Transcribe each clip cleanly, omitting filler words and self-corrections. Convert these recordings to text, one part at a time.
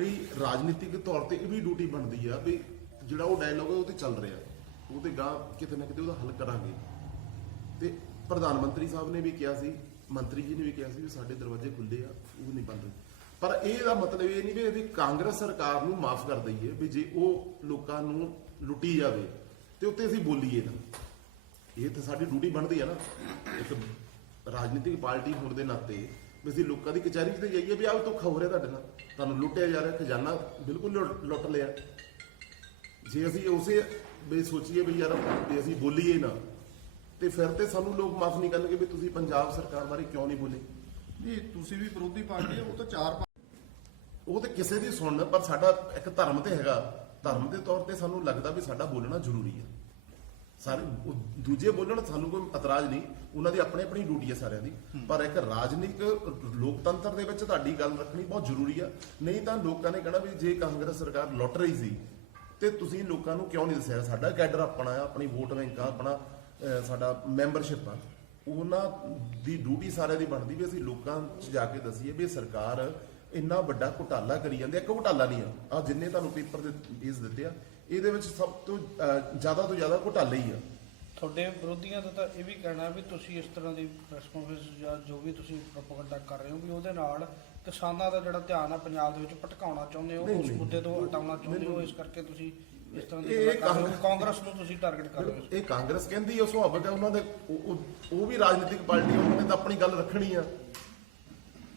ਸਾਡੀ ਰਾਜਨੀਤਿਕ ਤੌਰ ਤੇ ਇਹ ਵੀ ਡਿਊਟੀ ਬਣਦੀ ਆ ਵੀ ਜਿਹੜਾ ਉਹ ਡਾਇਲੋਗ ਹੈ ਉਹ ਤੇ ਚੱਲ ਰਿਹਾ ਉਹ ਤੇ ਗਾਂ ਕਿਤੇ ਨਾ ਕਿਤੇ ਉਹਦਾ ਹੱਲ ਕਰਾਂਗੇ। ਤੇ ਪ੍ਰਧਾਨ ਮੰਤਰੀ ਸਾਹਿਬ ਨੇ ਵੀ ਕਿਹਾ ਸੀ, ਮੰਤਰੀ ਜੀ ਨੇ ਵੀ ਕਿਹਾ ਸੀ ਵੀ ਸਾਡੇ ਦਰਵਾਜ਼ੇ ਖੁੱਲੇ ਆ, ਉਹ ਨਹੀਂ ਬੰਦ। ਪਰ ਇਹਦਾ ਮਤਲਬ ਇਹ ਨਹੀਂ ਵੀ ਇਹਦੀ ਕਾਂਗਰਸ ਸਰਕਾਰ ਨੂੰ ਮਾਫ ਕਰ ਦਈਏ ਵੀ ਜੇ ਉਹ ਲੋਕਾਂ ਨੂੰ ਲੁੱਟੀ ਜਾਵੇ ਤੇ ਉੱਤੇ ਅਸੀਂ ਬੋਲੀਏ ਨਾ। ਇਹ ਤਾਂ ਸਾਡੀ ਡਿਊਟੀ ਬਣਦੀ ਆ ਨਾ ਇੱਕ ਰਾਜਨੀਤਿਕ ਪਾਰਟੀ ਹੋਣ ਦੇ ਨਾਤੇ ਵੀ ਅਸੀਂ ਲੋਕਾਂ ਦੀ ਕਚਹਿਰੀ 'ਚ ਤੇ ਜਾਈਏ ਵੀ ਆਹ ਧੋਖਾ ਹੋ ਰਿਹਾ ਤੁਹਾਡੇ ਨਾਲ, ਤੁਹਾਨੂੰ ਲੁੱਟਿਆ ਜਾ ਰਿਹਾ, ਖਜ਼ਾਨਾ ਬਿਲਕੁਲ ਲੁੱਟ ਲਿਆ। ਜੇ ਅਸੀਂ ਉਸੇ ਵੀ ਸੋਚੀਏ ਵੀ ਯਾਰ ਵੀ ਅਸੀਂ ਬੋਲੀਏ ਨਾ ਤੇ ਫਿਰ ਤੇ ਸਾਨੂੰ ਲੋਕ ਮਾਫ ਨਹੀਂ ਕਰਨਗੇ ਵੀ ਤੁਸੀਂ ਪੰਜਾਬ ਸਰਕਾਰ ਬਾਰੇ ਕਿਉਂ ਨਹੀਂ ਬੋਲੇ। ਨਹੀਂ ਤੁਸੀਂ ਵੀ ਵਿਰੋਧੀ ਪਾਰਟੀ ਹੋ, ਉਹ ਤਾਂ ਉਹ ਤੇ ਕਿਸੇ ਦੀ ਸੁਣਨ, ਪਰ ਸਾਡਾ ਇੱਕ ਧਰਮ ਤੇ ਹੈਗਾ, ਧਰਮ ਦੇ ਤੌਰ ਤੇ ਸਾਨੂੰ ਲੱਗਦਾ ਵੀ ਸਾਡਾ ਬੋਲਣਾ ਜ਼ਰੂਰੀ ਹੈ। ਸਾਰੇ ਦੂਜੇ ਬੋਲਣ ਸਾਨੂੰ ਕੋਈ ਇਤਰਾਜ਼ ਨਹੀਂ, ਉਹਨਾਂ ਦੀ ਆਪਣੀ ਆਪਣੀ ਡਿਊਟੀ ਹੈ ਸਾਰਿਆਂ ਦੀ, ਪਰ ਇੱਕ ਰਾਜਨੀਤਿਕ ਲੋਕਤੰਤਰ ਦੇ ਵਿੱਚ ਤੁਹਾਡੀ ਗੱਲ ਰੱਖਣੀ ਬਹੁਤ ਜ਼ਰੂਰੀ ਆ। ਨਹੀਂ ਤਾਂ ਲੋਕਾਂ ਨੇ ਕਹਿਣਾ ਵੀ ਜੇ ਕਾਂਗਰਸ ਸਰਕਾਰ ਲੁੱਟ ਰਹੀ ਸੀ ਤੇ ਤੁਸੀਂ ਲੋਕਾਂ ਨੂੰ ਕਿਉਂ ਨਹੀਂ ਦੱਸਿਆ। ਸਾਡਾ ਕੈਡਰ ਆਪਣਾ ਆ, ਆਪਣੀ ਵੋਟ ਬੈਂਕ ਆ, ਆਪਣਾ ਸਾਡਾ ਮੈਂਬਰਸ਼ਿਪ ਆ, ਉਹਨਾਂ ਦੀ ਡਿਊਟੀ ਸਾਰਿਆਂ ਦੀ ਬਣਦੀ ਵੀ ਅਸੀਂ ਲੋਕਾਂ 'ਚ ਜਾ ਕੇ ਦੱਸੀਏ ਵੀ ਸਰਕਾਰ ਇੰਨਾ ਵੱਡਾ ਘੁਟਾਲਾ ਕਰੀ ਜਾਂਦੇ। ਇੱਕ ਘੁਟਾਲਾ ਨਹੀਂ ਆ ਜਿੰਨੇ ਤੁਹਾਨੂੰ ਪੇਪਰ ਦੇ ਪੇਜ ਦਿੱਤੇ ਆ, ਇਹਦੇ ਵਿੱਚ ਸਭ ਤੋਂ ਜ਼ਿਆਦਾ ਘੁਟਾਲੇ ਹੀ ਆ। ਤੁਹਾਡੇ ਵਿਰੋਧੀਆਂ ਦਾ ਤਾਂ ਇਹ ਵੀ ਕਹਿਣਾ ਵੀ ਤੁਸੀਂ ਇਸ ਤਰ੍ਹਾਂ ਦੀ ਪ੍ਰੈਸ ਕਾਨਫਰੰਸ ਜਾਂ ਜੋ ਵੀ ਤੁਸੀਂ ਪ੍ਰੋਪਗੈਂਡਾ ਕਰ ਰਹੇ ਹੋ ਵੀ ਉਹਦੇ ਨਾਲ ਕਿਸਾਨਾਂ ਦਾ ਜਿਹੜਾ ਧਿਆਨ ਆ ਪੰਜਾਬ ਦੇ ਵਿੱਚ ਭਟਕਾਉਣਾ ਚਾਹੁੰਦੇ ਹੋ, ਉਸ ਮੁੱਦੇ ਤੋਂ ਹਟਾਉਣਾ ਚਾਹੁੰਦੇ ਹੋ, ਇਸ ਕਰਕੇ ਤੁਸੀਂ ਇਸ ਤਰ੍ਹਾਂ ਦੀ ਕਾਂਗਰਸ ਨੂੰ ਤੁਸੀਂ ਟਾਰਗੇਟ ਕਰ ਰਹੇ ਹੋ। ਇਹ ਕਾਂਗਰਸ ਕਹਿੰਦੀ ਹੈ ਸੁਭਾਵਿਕ ਹੈ, ਉਹਨਾਂ ਦੇ ਉਹ ਵੀ ਰਾਜਨੀਤਿਕ ਪਾਰਟੀ, ਉਹਨਾਂ ਨੇ ਤਾਂ ਆਪਣੀ ਗੱਲ ਰੱਖਣੀ ਆ।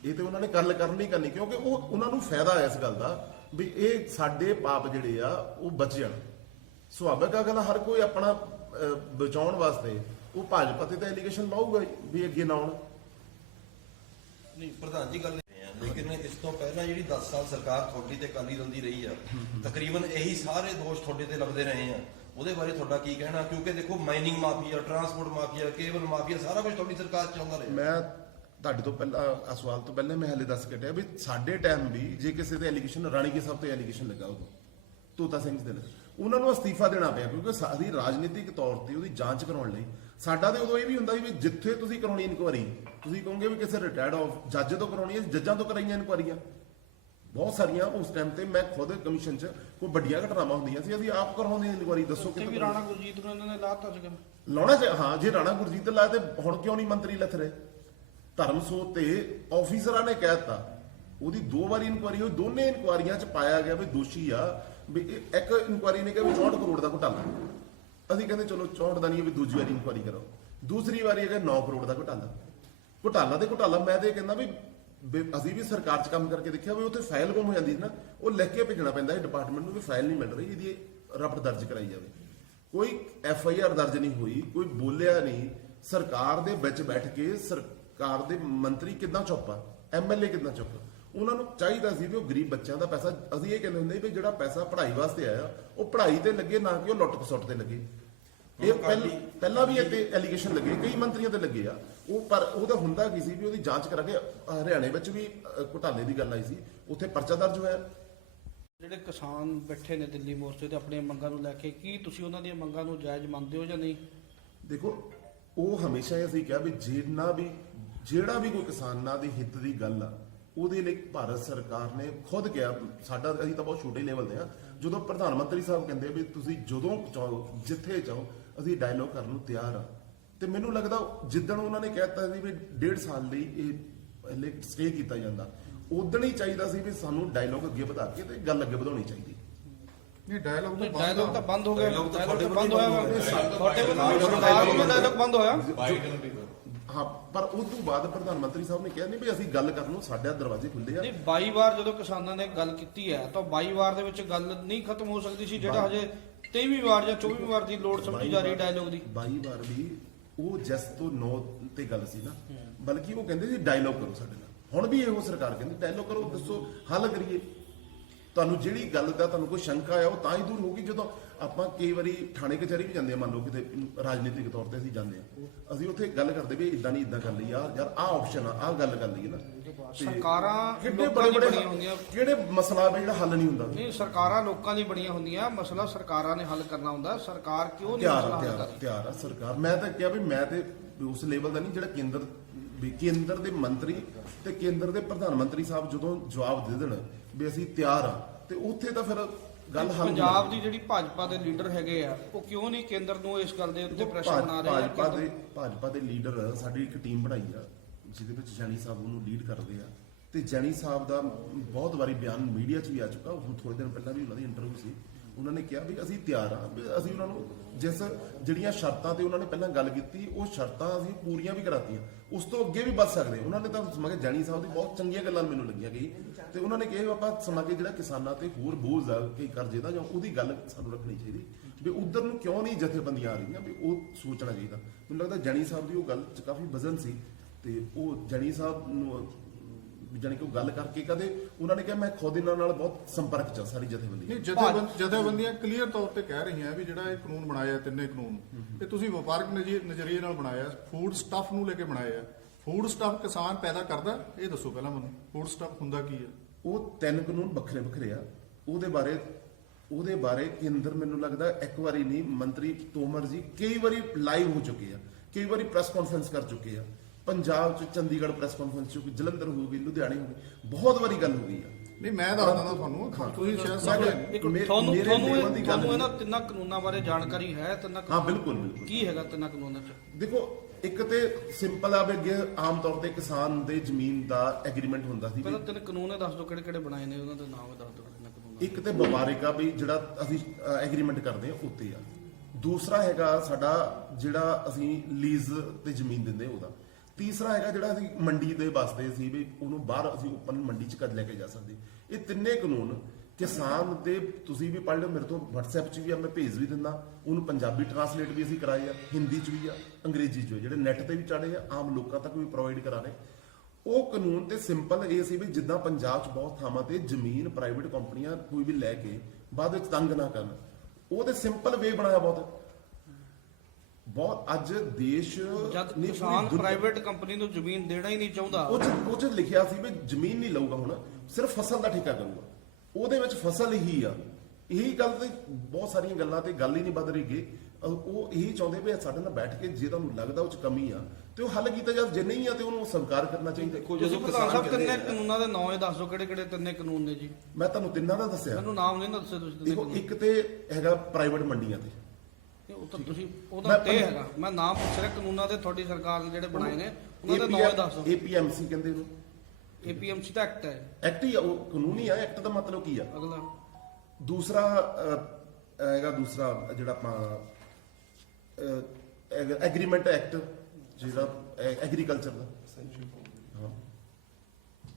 ਇਹ ਤੇ ਉਹਨਾਂ ਨੇ ਗੱਲ ਕਰਨੀ ਕਿਉਂਕਿ ਉਹਨਾਂ ਨੂੰ ਫਾਇਦਾ ਹੈ ਇਸ ਗੱਲ ਦਾ ਵੀ ਇਹ ਸਾਡੇ ਪਾਪ ਜਿਹੜੇ ਆ ਉਹ ਬਚ ਜਾਣ। ਸੁਭਾਵਿਕ ਆ ਗੱਲ, ਹਰ ਕੋਈ ਆਪਣਾ ਬਚਾਉਣ ਵਾਸਤੇ ਉਹ ਭਾਜਪਾ ਤੇ ਤਾਂ ਐਲੀਗੇਸ਼ਨ ਲਾਊਗਾ ਵੀ ਅੱਗੇ ਨਾ ਆਉਣ। ਨਹੀਂ ਪ੍ਰਧਾਨ ਜੀ ਗੱਲ ਲੇਕਿਨ ਇਸ ਤੋਂ ਪਹਿਲਾਂ ਜਿਹੜੀ 10 ਸਾਲ ਸਰਕਾਰ ਤੁਹਾਡੀ ਤੇ ਅਕਾਲੀ ਦਲ ਦੀ ਰਹੀ ਆ, ਤਕਰੀਬਨ ਇਹੀ ਸਾਰੇ ਦੋਸ਼ ਤੁਹਾਡੇ ਤੇ ਲੱਗਦੇ ਰਹੇ ਆ। ਉਹਦੇ ਬਾਰੇ ਤੁਹਾਡਾ ਕੀ ਕਹਿਣਾ? ਕਿਉਂਕਿ ਦੇਖੋ mining mafia, transport mafia, cable mafia, ਸਾਰਾ ਕੁਝ ਤੁਹਾਡੀ ਸਰਕਾਰ ਚ ਆਉਂਦਾ ਰਿਹਾ। ਮੈਂ ਤੁਹਾਡੇ ਤੋਂ ਪਹਿਲਾਂ ਸਵਾਲ ਤੋਂ ਪਹਿਲਾਂ ਮੈਂ ਹਲੇ ਦੱਸ ਕੇ ਹਟਿਆ ਵੀ ਸਾਡੇ ਟਾਈਮ ਵੀ ਜੇ ਕਿਸੇ ਤੇ ਐਲੀਗੇਸ਼ਨ, ਰਾਣੀ ਕੇ ਸਾਹਿਬ ਤੇ ਐਲੀਗੇਸ਼ਨ ਲੱਗਾ ਉਦੋਂ ਤੋਤਾ ਸਿੰਘ ਦੇ ਨਾਲ, ਉਹਨਾਂ ਨੂੰ ਅਸਤੀਫਾ ਦੇਣਾ ਪਿਆ ਕਿਉਂਕਿ ਸਾਡੀ ਰਾਜਨੀਤਿਕ ਤੌਰ ਤੇ ਉਹਦੀ ਜਾਂਚ ਕਰਾਉਣ ਲਈ। ਸਾਡਾ ਤੇ ਉਦੋਂ ਇਹ ਵੀ ਹੁੰਦਾ ਵੀ ਜਿੱਥੇ ਤੁਸੀਂ ਕਰਾਉਣੀ ਇਨਕੁਆਰੀ, ਤੁਸੀਂ ਕਹੋਗੇ ਵੀ ਕਿਸੇ ਰਿਟਾਇਰਡ ਆਫ ਜੱਜ ਤੋਂ ਕਰਾਉਣੀ ਹੈ, ਜੱਜਾਂ ਤੋਂ ਕਰਾਈਆਂ ਇਨਕੁਆਰੀਆਂ ਬਹੁਤ ਸਾਰੀਆਂ। ਉਸ ਟਾਈਮ ਤੇ ਮੈਂ ਖੁਦ ਕਮਿਸ਼ਨ 'ਚ ਕੋਈ ਵੱਡੀਆਂ ਘਟਨਾਵਾਂ ਹੁੰਦੀਆਂ ਸੀ, ਅਸੀਂ ਆਪ ਕਰਾਉਂਦੇ ਇਨਕੁਆਰੀ। ਦੱਸੋ ਕਿਤੇ ਰਾਣਾ ਗੁਰਜੀਤ ਨੂੰ ਇਹਨਾਂ ਨੇ ਲਾਤਾ ਸੀਗਾ ਲਾਉਣਾ ਚਾਹੀਦਾ। ਹਾਂ, ਜੇ ਰਾਣਾ ਗੁਰਜੀਤ ਲਾਇਆ ਤੇ ਹੁਣ ਕਿਉਂ ਨਹੀਂ ਮੰਤਰੀ ਲੱਥ ਰਹੇ? ਧਰਮਸੋਤ ਤੇ ਆਫੀਸਰਾਂ ਨੇ ਕਹਿ ਦਿੱਤਾ, ਉਹਦੀ 2 ਵਾਰੀ ਇਨਕੁਆਰੀ ਹੋਈ, ਦੋਨੇ ਇਨਕੁਆਰੀਆਂ 'ਚ ਪਾਇਆ ਗਿਆ ਵੀ ਦੋਸ਼ੀ ਆ। ਵੀ ਇੱਕ ਇਨਕੁਆਰੀ ਨੇ ਕਿਹਾ ਵੀ 64 ਕਰੋੜ ਦਾ ਘੁਟਾਲਾ, ਅਸੀਂ ਕਹਿੰਦੇ ਚਲੋ 64 ਦਾ ਨਹੀਂ ਵੀ ਦੂਜੀ ਵਾਰੀ ਇਨਕੁਆਰੀ ਕਰੋ। ਦੂਸਰੀ ਵਾਰੀ ਹੈਗਾ 9 ਕਰੋੜ ਦਾ ਘੁਟਾਲਾ ਤੇ ਘੁਟਾਲਾ। ਮੈਂ ਤੇ ਕਹਿੰਦਾ ਵੀ ਅਸੀਂ ਵੀ ਸਰਕਾਰ 'ਚ ਕੰਮ ਕਰਕੇ ਦੇਖਿਆ ਵੀ ਉੱਥੇ ਫਾਈਲ ਗੁੰਮ ਹੋ ਜਾਂਦੀ ਨਾ, ਉਹ ਲਿਖ ਕੇ ਭੇਜਣਾ ਪੈਂਦਾ ਹੈ ਡਿਪਾਰਟਮੈਂਟ ਨੂੰ ਵੀ ਫਾਈਲ ਨਹੀਂ ਮਿਲ ਰਹੀ, ਇਹਦੀ ਰਿਪੋਰਟ ਦਰਜ ਕਰਾਈ ਜਾਵੇ। ਕੋਈ FIR ਦਰਜ ਨਹੀਂ ਹੋਈ, ਕੋਈ ਬੋਲਿਆ ਨਹੀਂ। ਸਰਕਾਰ ਦੇ ਵਿੱਚ ਬੈਠ ਕੇ ਸਰਕਾਰ ਦੇ ਮੰਤਰੀ ਕਿੱਦਾਂ ਚੁੱਪ ਆ, MLA ਕਿੱਦਾਂ ਚੁੱਪ? ਉਹਨਾਂ ਨੂੰ ਚਾਹੀਦਾ ਸੀ ਵੀ ਉਹ ਗਰੀਬ ਬੱਚਿਆਂ ਦਾ ਪੈਸਾ, ਅਸੀਂ ਇਹ ਕਹਿੰਦੇ ਹੁੰਦੇ ਵੀ ਜਿਹੜਾ ਪੈਸਾ ਪੜ੍ਹਾਈ ਵਾਸਤੇ ਆਇਆ ਉਹ ਪੜ੍ਹਾਈ ਤੇ ਲੱਗੇ, ਨਾ ਕਿ ਉਹ ਲੁੱਟ ਖਸੁੱਟ ਤੇ ਲੱਗੇ। ਇਹ ਪਹਿਲਾਂ ਵੀ ਇੱਥੇ ਐਲੀਗੇਸ਼ਨ ਲੱਗੇ, ਕਈ ਮੰਤਰੀਆਂ ਤੇ ਲੱਗੇ ਆ ਉਹ, ਪਰ ਉਹਦਾ ਹੁੰਦਾ ਕੀ ਸੀ ਵੀ ਉਹਦੀ ਜਾਂਚ ਕਰਾ ਕੇ। ਹਰਿਆਣੇ ਵਿੱਚ ਵੀ ਘੁਟਾਲੇ ਦੀ ਗੱਲ ਆਈ ਸੀ, ਉੱਥੇ ਪਰਚਾ ਦਰਜ ਹੋਇਆ। ਜਿਹੜੇ ਕਿਸਾਨ ਬੈਠੇ ਨੇ ਦਿੱਲੀ ਮੋਰਚੇ ਤੇ ਆਪਣੀਆਂ ਮੰਗਾਂ ਨੂੰ ਲੈ ਕੇ, ਕੀ ਤੁਸੀਂ ਉਹਨਾਂ ਦੀਆਂ ਮੰਗਾਂ ਨੂੰ ਜਾਇਜ਼ ਮੰਨਦੇ ਹੋ ਜਾਂ ਨਹੀਂ? ਦੇਖੋ, ਉਹ ਹਮੇਸ਼ਾ ਹੀ ਅਸੀਂ ਕਿਹਾ ਵੀ ਜਿਹੜਾ ਵੀ ਕੋਈ ਕਿਸਾਨਾਂ ਦੇ ਹਿੱਤ ਦੀ ਗੱਲ ਆ ਉਹਦੇ ਲਈ ਭਾਰਤ ਸਰਕਾਰ ਨੇ ਖੁਦ ਕਿਹਾ। ਸਾਡਾ ਅਸੀਂ ਤਾਂ ਬਹੁਤ ਛੋਟੇ ਲੈਵਲ ਦੇ ਆ, ਜਦੋਂ ਪ੍ਰਧਾਨ ਮੰਤਰੀ ਸਾਹਿਬ ਕਹਿੰਦੇ ਵੀ ਤੁਸੀਂ ਜਦੋਂ ਚਾਹੋ ਜਿੱਥੇ ਚਾਹੋ ਅਸੀਂ ਡਾਇਲੋਗ ਕਰਨ ਨੂੰ ਤਿਆਰ ਆ। ਤੇ ਮੈਨੂੰ ਲੱਗਦਾ ਜਿੱਦਣ ਉਹਨਾਂ ਨੇ ਕਹਿਤਾ ਸੀ ਵੀ 1.5 ਸਾਲ ਲਈ ਇਹ ਸਟੇ ਕੀਤਾ ਜਾਂਦਾ, ਉਦਣ ਹੀ ਚਾਹੀਦਾ ਸੀ ਵੀ ਸਾਨੂੰ ਡਾਇਲੋਗ ਅੱਗੇ ਵਧਾ ਕੇ ਤੇ ਗੱਲ ਅੱਗੇ ਵਧਾਉਣੀ ਚਾਹੀਦੀ। ਨਹੀਂ ਡਾਇਲੋਗ ਤਾਂ ਬੰਦ ਹੋ ਗਿਆ, ਤੁਹਾਡੇ ਬੰਦ ਹੋਇਆ ਤੁਹਾਡੇ ਵੱਲੋਂ ਡਾਇਲੋਗ ਬੰਦ ਹੋਇਆ। ਹਾਂ, ਪਰ ਉਸ ਤੋਂ ਬਾਅਦ ਪ੍ਰਧਾਨ ਮੰਤਰੀ ਸਾਹਿਬ ਨੇ ਕਿਹਾ ਨਹੀਂ ਵੀ ਅਸੀਂ ਗੱਲ ਕਰਨ ਨੂੰ ਸਾਡੇ ਦਰਵਾਜ਼ੇ ਖੁੱਲੇ ਆ। ਨਹੀਂ 22 ਵਾਰ ਜਦੋਂ ਕਿਸਾਨਾਂ ਨੇ ਗੱਲ ਕੀਤੀ ਹੈ ਤਾਂ 22 ਵਾਰ ਦੇ ਵਿੱਚ ਗੱਲ ਨਹੀਂ ਖਤਮ ਹੋ ਸਕਦੀ ਸੀ, ਜਿਹੜਾ ਹਜੇ 23ਵੀਂ ਵਾਰ ਜਾਂ 24ਵੀਂ ਵਾਰ ਦੀ ਲੋੜ ਸਮਝੀ ਜਾ ਰਹੀ ਡਾਇਲੋਗ ਦੀ। 22 ਵਾਰ ਵੀ ਉਹ ਜਸ ਤੋਂ 9 ਤੇ ਗੱਲ ਸੀ ਨਾ, ਬਲਕਿ ਉਹ ਕਹਿੰਦੇ ਸੀ ਡਾਇਲੋਗ ਕਰੋ ਸਾਡੇ ਨਾਲ। ਹੁਣ ਵੀ ਇਹੋ ਸਰਕਾਰ ਕਹਿੰਦੀ ਡਾਇਲੋਗ ਕਰੋ, ਦੱਸੋ ਹੱਲ ਕਰੀਏ। ਤੁਹਾਨੂੰ ਜਿਹੜੀ ਗੱਲ ਦਾ ਤੁਹਾਨੂੰ ਕੋਈ ਸ਼ੰਕਾ ਆ ਉਹ ਤਾਂ ਹੀ ਦੂਰ ਹੋਊਗੀ ਜਦੋਂ ਆਪਾਂ ਕਈ ਵਾਰੀ ਥਾਣੇ ਕਚਹਿਰੀ ਵੀ ਜਾਂਦੇ ਆ, ਮੰਨ ਲਓ ਕਿਤੇ ਰਾਜਨੀਤਿਕ ਤੌਰ ਤੇ ਅਸੀਂ ਜਾਂਦੇ ਆ, ਅਸੀਂ ਉੱਥੇ ਗੱਲ ਕਰਦੇ ਵੀ ਇਦਾਂ ਨਹੀਂ ਇਦਾਂ ਕਰ ਲਈ ਯਾਰ ਆਹ ਆਪਸ਼ਨ ਆ, ਆਹ ਗੱਲ ਕਰ ਲਈ ਨਾ। ਸਰਕਾਰਾਂ ਕਿੰਨੇ ਲੋਕਾਂ ਦੀ ਬੜੇ ਬਣੀਆਂ ਹੁੰਦੀਆਂ, ਕਿਹੜੇ ਮਸਲਾ ਵੀ ਜਿਹੜਾ ਹੱਲ ਨਹੀਂ ਹੁੰਦਾ। ਨਹੀਂ ਸਰਕਾਰਾਂ ਲੋਕਾਂ ਦੀ ਬਣੀਆਂ ਹੁੰਦੀਆਂ, ਮਸਲਾ ਸਰਕਾਰਾਂ ਨੇ ਹੱਲ ਕਰਨਾ ਹੁੰਦਾ। ਸਰਕਾਰ ਕਿਉਂ ਨਹੀਂ ਮਸਲਾ ਹੱਲ ਕਰਦੀ? ਤਿਆਰ ਆ ਸਰਕਾਰ। ਮੈਂ ਤਾਂ ਕਿਹਾ ਵੀ ਮੈਂ ਤੇ ਉਸ ਲੈਵਲ ਦਾ ਨਹੀਂ ਜਿਹੜਾ ਕੇਂਦਰ ਦੇ ਮੰਤਰੀ ਤੇ ਕੇਂਦਰ ਦੇ ਪ੍ਰਧਾਨ ਮੰਤਰੀ ਸਾਹਿਬ ਜਦੋਂ ਜਵਾਬ ਦੇ ਦੇਣ ਵੀ ਅਸੀਂ ਤਿਆਰ ਆ, ਤੇ ਉੱਥੇ ਤਾਂ ਫਿਰ ਗੱਲ ਹੱਲ ਪੰਜਾਬ ਦੀ ਜਿਹੜੀ ਭਾਜਪਾ ਦੇ ਲੀਡਰ ਹੈਗੇ ਆ ਉਹ ਕਿਉਂ ਨਹੀਂ ਕੇਂਦਰ ਨੂੰ ਇਸ ਗੱਲ ਦੇ ਉੱਤੇ ਪ੍ਰੈਸ਼ਰ ਬਣਾ ਰਹੇ ਆ? ਭਾਜਪਾ ਦੇ ਲੀਡਰ ਸਾਡੀ ਇੱਕ ਟੀਮ ਬਣਾਈ ਆ ਜਿਹਦੇ ਵਿੱਚ ਜੈਣੀ ਸਾਹਿਬ ਉਹਨੂੰ ਲੀਡ ਕਰਦੇ ਆ, ਤੇ ਜੈਣੀ ਸਾਹਿਬ ਦਾ ਬਹੁਤ ਵਾਰੀ ਬਿਆਨ ਮੀਡੀਆ 'ਚ ਵੀ ਆ ਚੁੱਕਾ। ਹੁਣ ਥੋੜੇ ਦਿਨ ਪਹਿਲਾਂ ਵੀ ਉਹਨਾਂ ਦੀ ਇੰਟਰਵਿਊ ਸੀ, ਉਹਨਾਂ ਨੇ ਕਿਹਾ ਵੀ ਅਸੀਂ ਤਿਆਰ ਆ, ਵੀ ਅਸੀਂ ਉਹਨਾਂ ਨੂੰ ਜਿਸ ਜਿਹੜੀਆਂ ਸ਼ਰਤਾਂ ਤੇ ਉਹਨਾਂ ਨੇ ਪਹਿਲਾਂ ਗੱਲ ਕੀਤੀ ਉਹ ਸ਼ਰਤਾਂ ਅਸੀਂ ਪੂਰੀਆਂ ਵੀ ਕਰਾਤੀਆਂ, ਉਸ ਤੋਂ ਅੱਗੇ ਵੀ ਵੱਧ ਸਕਦੇ। ਉਹਨਾਂ ਨੇ ਤਾਂ ਮੈਂ ਕਿਹਾ ਜੈਣੀ ਸਾਹਿਬ ਦੀ ਬਹੁਤ ਚੰਗੀਆਂ ਗੱਲਾਂ ਮੈਨੂੰ ਲੱਗੀਆਂ ਗਈ, ਤੇ ਉਹਨਾਂ ਨੇ ਕਿਹਾ ਆਪਾਂ ਸਮਾਂ ਜਿਹੜਾ ਕਿਸਾਨਾਂ ਤੇ ਹੋਰ ਬੋਝ ਆ ਕਿ ਕਰਜ਼ੇ ਦਾ ਜਾਂ ਉਹਦੀ ਗੱਲ ਸਾਨੂੰ ਰੱਖਣੀ ਚਾਹੀਦੀ, ਵੀ ਉਧਰ ਨੂੰ ਕਿਉਂ ਨਹੀਂ ਜਥੇਬੰਦੀਆਂ ਆ ਰਹੀਆਂ, ਵੀ ਉਹ ਸੋਚਣਾ ਚਾਹੀਦਾ। ਮੈਨੂੰ ਲੱਗਦਾ ਜੈਣੀ ਸਾਹਿਬ ਦੀ ਉਹ ਗੱਲ 'ਚ ਕਾਫੀ ਵਜ਼ਨ ਸੀ, ਤੇ ਉਹ ਜੈਣੀ ਸਾਹਿਬ ਨੂੰ ਜਾਣੀ ਕਿ ਉਹ ਗੱਲ ਕਰਕੇ ਕਦੇ ਉਹਨਾਂ ਨੇ ਕਿਹਾ ਮੈਂ ਖੁਦ ਇਹਨਾਂ ਨਾਲ ਬਹੁਤ ਸੰਪਰਕ 'ਚ ਸਾਰੀ ਜਥੇਬੰਦੀ। ਨਹੀਂ, ਜਥੇਬੰਦੀਆਂ ਕਲੀਅਰ ਤੌਰ ਤੇ ਕਹਿ ਰਹੀਆਂ ਵੀ ਜਿਹੜਾ ਇਹ ਕਾਨੂੰਨ ਬਣਾਇਆ ਤਿੰਨੇ ਕਾਨੂੰਨ ਇਹ ਤੁਸੀਂ ਵਪਾਰਕ ਨਜ਼ਰੀਏ ਨਾਲ ਬਣਾਇਆ, ਫੂਡ ਸਟੱਫ ਨੂੰ ਲੈ ਕੇ ਬਣਾਇਆ। ਫੂਡ ਸਟੱਫ ਕਿਸਾਨ ਪੈਦਾ ਕਰਦਾ, ਇਹ ਦੱਸੋ ਪਹਿਲਾਂ ਮੈਨੂੰ ਫੂਡ ਸਟੱਫ ਹੁੰਦਾ ਕੀ ਹੈ? ਉਹ 3 ਕਾਨੂੰਨ ਵੱਖਰੇ ਵੱਖਰੇ ਆ। ਉਹਦੇ ਬਾਰੇ ਕੇਂਦਰ ਮੈਨੂੰ ਲੱਗਦਾ ਇੱਕ ਵਾਰੀ ਨਹੀਂ, ਮੰਤਰੀ ਤੋਮਰ ਜੀ ਕਈ ਵਾਰੀ ਲਾਈਵ ਹੋ ਚੁੱਕੇ ਆ, ਕਈ ਵਾਰੀ ਪ੍ਰੈਸ ਕਾਨਫਰੰਸ ਕਰ ਚੁੱਕੇ ਆ। ਪੰਜਾਬ 'ਚ ਚੰਡੀਗੜ੍ਹ ਪ੍ਰੈਸ ਕਾਨਫਰੰਸ ਹੋ ਗਈ, ਜਲੰਧਰ ਹੋ ਗਈ, ਲੁਧਿਆਣੇ ਹੋ ਗਈ, ਬਹੁਤ ਵਾਰੀ ਗੱਲ ਹੋ ਗਈ ਆ। ਨਹੀਂ, ਮੈਂ ਦੱਸ ਦਿੰਦਾ ਤੁਹਾਨੂੰ, ਤੁਸੀਂ ਸ਼ਾਇਦ ਸਮਝ ਤੁਹਾਨੂੰ ਇਹਨਾਂ ਤਿੰਨਾਂ ਕਾਨੂੰਨਾਂ ਬਾਰੇ ਜਾਣਕਾਰੀ ਹੈ? ਹਾਂ, ਬਿਲਕੁਲ। ਕੀ ਹੈਗਾ ਤਿੰਨਾਂ ਕਾਨੂੰਨਾਂ 'ਚ? ਦੇਖੋ, ਇੱਕ ਤੇ ਸਿੰਪਲ ਆ ਵੀ ਅੱਗੇ ਆਮ ਤੌਰ ਤੇ ਕਿਸਾਨ ਦੇ ਜ਼ਮੀਨ ਦਾ ਐਗਰੀਮੈਂਟ ਹੁੰਦਾ ਸੀ। ਪਹਿਲਾਂ ਤਿੰਨ ਕਾਨੂੰਨ ਦੱਸ ਦਿਓ ਕਿਹੜੇ ਬਣਾਏ ਨੇ, ਉਹਨਾਂ ਦੇ ਨਾਮ ਦੱਸ ਦਿਓ ਤਿੰਨਾਂ ਕਾਨੂੰਨਾਂ। ਇੱਕ ਤੇ ਵਪਾਰਿਕ ਆ ਵੀ ਜਿਹੜਾ ਅਸੀਂ ਐਗਰੀਮੈਂਟ ਕਰਦੇ ਆ ਉੱਤੇ ਆ। ਦੂਸਰਾ ਹੈਗਾ ਸਾਡਾ ਜਿਹੜਾ ਅਸੀਂ ਲੀਜ਼ ਤੇ ਜ਼ਮੀਨ ਦਿੰਦੇ ਉਹਦਾ। ਤੀਸਰਾ ਹੈਗਾ ਜਿਹੜਾ ਅਸੀਂ ਮੰਡੀ ਦੇ ਵਾਸਤੇ ਸੀ ਵੀ ਉਹਨੂੰ ਬਾਹਰ ਅਸੀਂ ਓਪਨ ਮੰਡੀ 'ਚ ਕਦ ਲੈ ਕੇ ਜਾ ਸਕਦੇ। ਇਹ ਤਿੰਨੇ ਕਾਨੂੰਨ ਕਿਸਾਨ ਦੇ ਤੁਸੀਂ ਵੀ ਪੜ੍ਹ ਲਿਓ, ਮੇਰੇ ਤੋਂ WhatsApp 'ਚ ਵੀ ਆ, ਮੈਂ ਭੇਜ ਵੀ ਦਿੰਦਾ। ਉਹਨੂੰ ਪੰਜਾਬੀ ਟ੍ਰਾਂਸਲੇਟ ਵੀ ਅਸੀਂ ਕਰਾਏ ਆ, ਹਿੰਦੀ 'ਚ ਵੀ ਆ, ਅੰਗਰੇਜ਼ੀ 'ਚ ਵੀ, ਜਿਹੜੇ ਨੈੱਟ ਤੇ ਵੀ ਚੜੇ ਆ, ਆਮ ਲੋਕਾਂ ਤੱਕ ਵੀ ਪ੍ਰੋਵਾਈਡ ਕਰਾ ਰਹੇ। ਉਹ ਕਾਨੂੰਨ ਤੇ ਸਿੰਪਲ ਇਹ ਸੀ ਵੀ ਜਿੱਦਾਂ ਪੰਜਾਬ 'ਚ ਬਹੁਤ ਥਾਵਾਂ ਤੇ ਜ਼ਮੀਨ ਪ੍ਰਾਈਵੇਟ ਕੰਪਨੀਆਂ ਕੋਈ ਵੀ ਲੈ ਕੇ ਬਾਅਦ ਵਿੱਚ ਤੰਗ ਨਾ ਕਰਨ, ਉਹ ਤੇ ਸਿੰਪਲ ਵੇ ਬਣਾਇਆ ਬਹੁਤ ਅੱਜ ਦੇਸ਼ ਜਦ ਕਿਸਾਨ ਪ੍ਰਾਈਵੇਟ ਕੰਪਨੀ ਨੂੰ ਜ਼ਮੀਨ ਦੇਣਾ ਹੀ ਨਹੀਂ ਚਾਹੁੰਦਾ, ਉਹ 'ਚ ਲਿਖਿਆ ਸੀ ਵੀ ਜ਼ਮੀਨ ਨਹੀਂ ਲਊਗਾ, ਹੁਣ ਸਿਰਫ ਫਸਲ ਦਾ ਠੇਕਾ ਕਰੂਗਾ। ਉਹਦੇ ਵਿੱਚ ਫਸਲ ਹੀ ਆ। ਇਹੀ ਗੱਲ ਤੇ ਬਹੁਤ ਸਾਰੀਆਂ ਗੱਲਾਂ ਤੇ ਗੱਲ ਹੀ ਨਹੀਂ ਵੱਧ ਰਹੀ ਗੇ। ਉਹ ਇਹੀ ਚਾਹੁੰਦੇ ਵੀ ਸਾਡੇ ਨਾਲ ਬੈਠ ਕੇ ਜੇ ਤੁਹਾਨੂੰ ਲੱਗਦਾ ਉਹ 'ਚ ਕਮੀ ਆ ਤੇ ਉਹ ਹੱਲ ਕੀਤਾ ਜਾਵੇ, ਜੇ ਨਹੀਂ ਆ ਤੇ ਉਹਨੂੰ ਸਵੀਕਾਰ ਕਰਨਾ ਚਾਹੀਦਾ। ਤੁਸੀਂ ਪ੍ਰਧਾਨ ਸਾਹਿਬ ਤਿੰਨੇ ਕਾਨੂੰਨਾਂ ਦੇ ਨਾਂ ਦੱਸ ਦਿਓ ਕਿਹੜੇ ਤਿੰਨੇ ਕਾਨੂੰਨ ਨੇ ਜੀ? ਮੈਂ ਤੁਹਾਨੂੰ ਤਿੰਨਾਂ ਦਾ ਦੱਸਿਆ, ਮੈਨੂੰ ਨਾਮ ਨਹੀਂ ਦੱਸੇ ਤੁਸੀਂ। ਦੇਖੋ, ਇੱਕ ਤੇ ਹੈਗਾ ਪ੍ਰਾਈਵੇਟ ਮੰਡੀਆਂ ਤੇ, ਉਹ ਤਾਂ ਤੁਸੀਂ ਉਹਦਾ ਤੇ ਹੈਗਾ, ਮੈਂ ਨਾਮ ਪੁੱਛ ਰਿਹਾ ਕਾਨੂੰਨਾਂ ਦੇ ਤੁਹਾਡੀ ਸਰਕਾਰ ਨੇ ਜਿਹੜੇ ਬਣਾਏ ਨੇ ਉਹਨਾਂ ਦੇ ਨਾਮ ਦੱਸ ਦਿਓ। APMC ਕਹਿੰਦੇ ਉਹਨੂੰ। APMC ਦਾ ਐਕਟ ਹੈ, ਐਕਟ ਹੀ ਆ, ਉਹ ਕਾਨੂੰਨ ਹੀ ਆ। ਐਕਟ ਦਾ ਮਤਲਬ ਕੀ ਆ? ਅਗਲਾ ਦੂਸਰਾ ਹੈਗਾ ਜਿਹੜਾ ਆਪਾਂ ਐਗਰੀਮੈਂਟ ਐਕਟ ਜਿਹੜਾ ਐਗਰੀਕਲਚਰ ਦਾ। ਹਾਂ,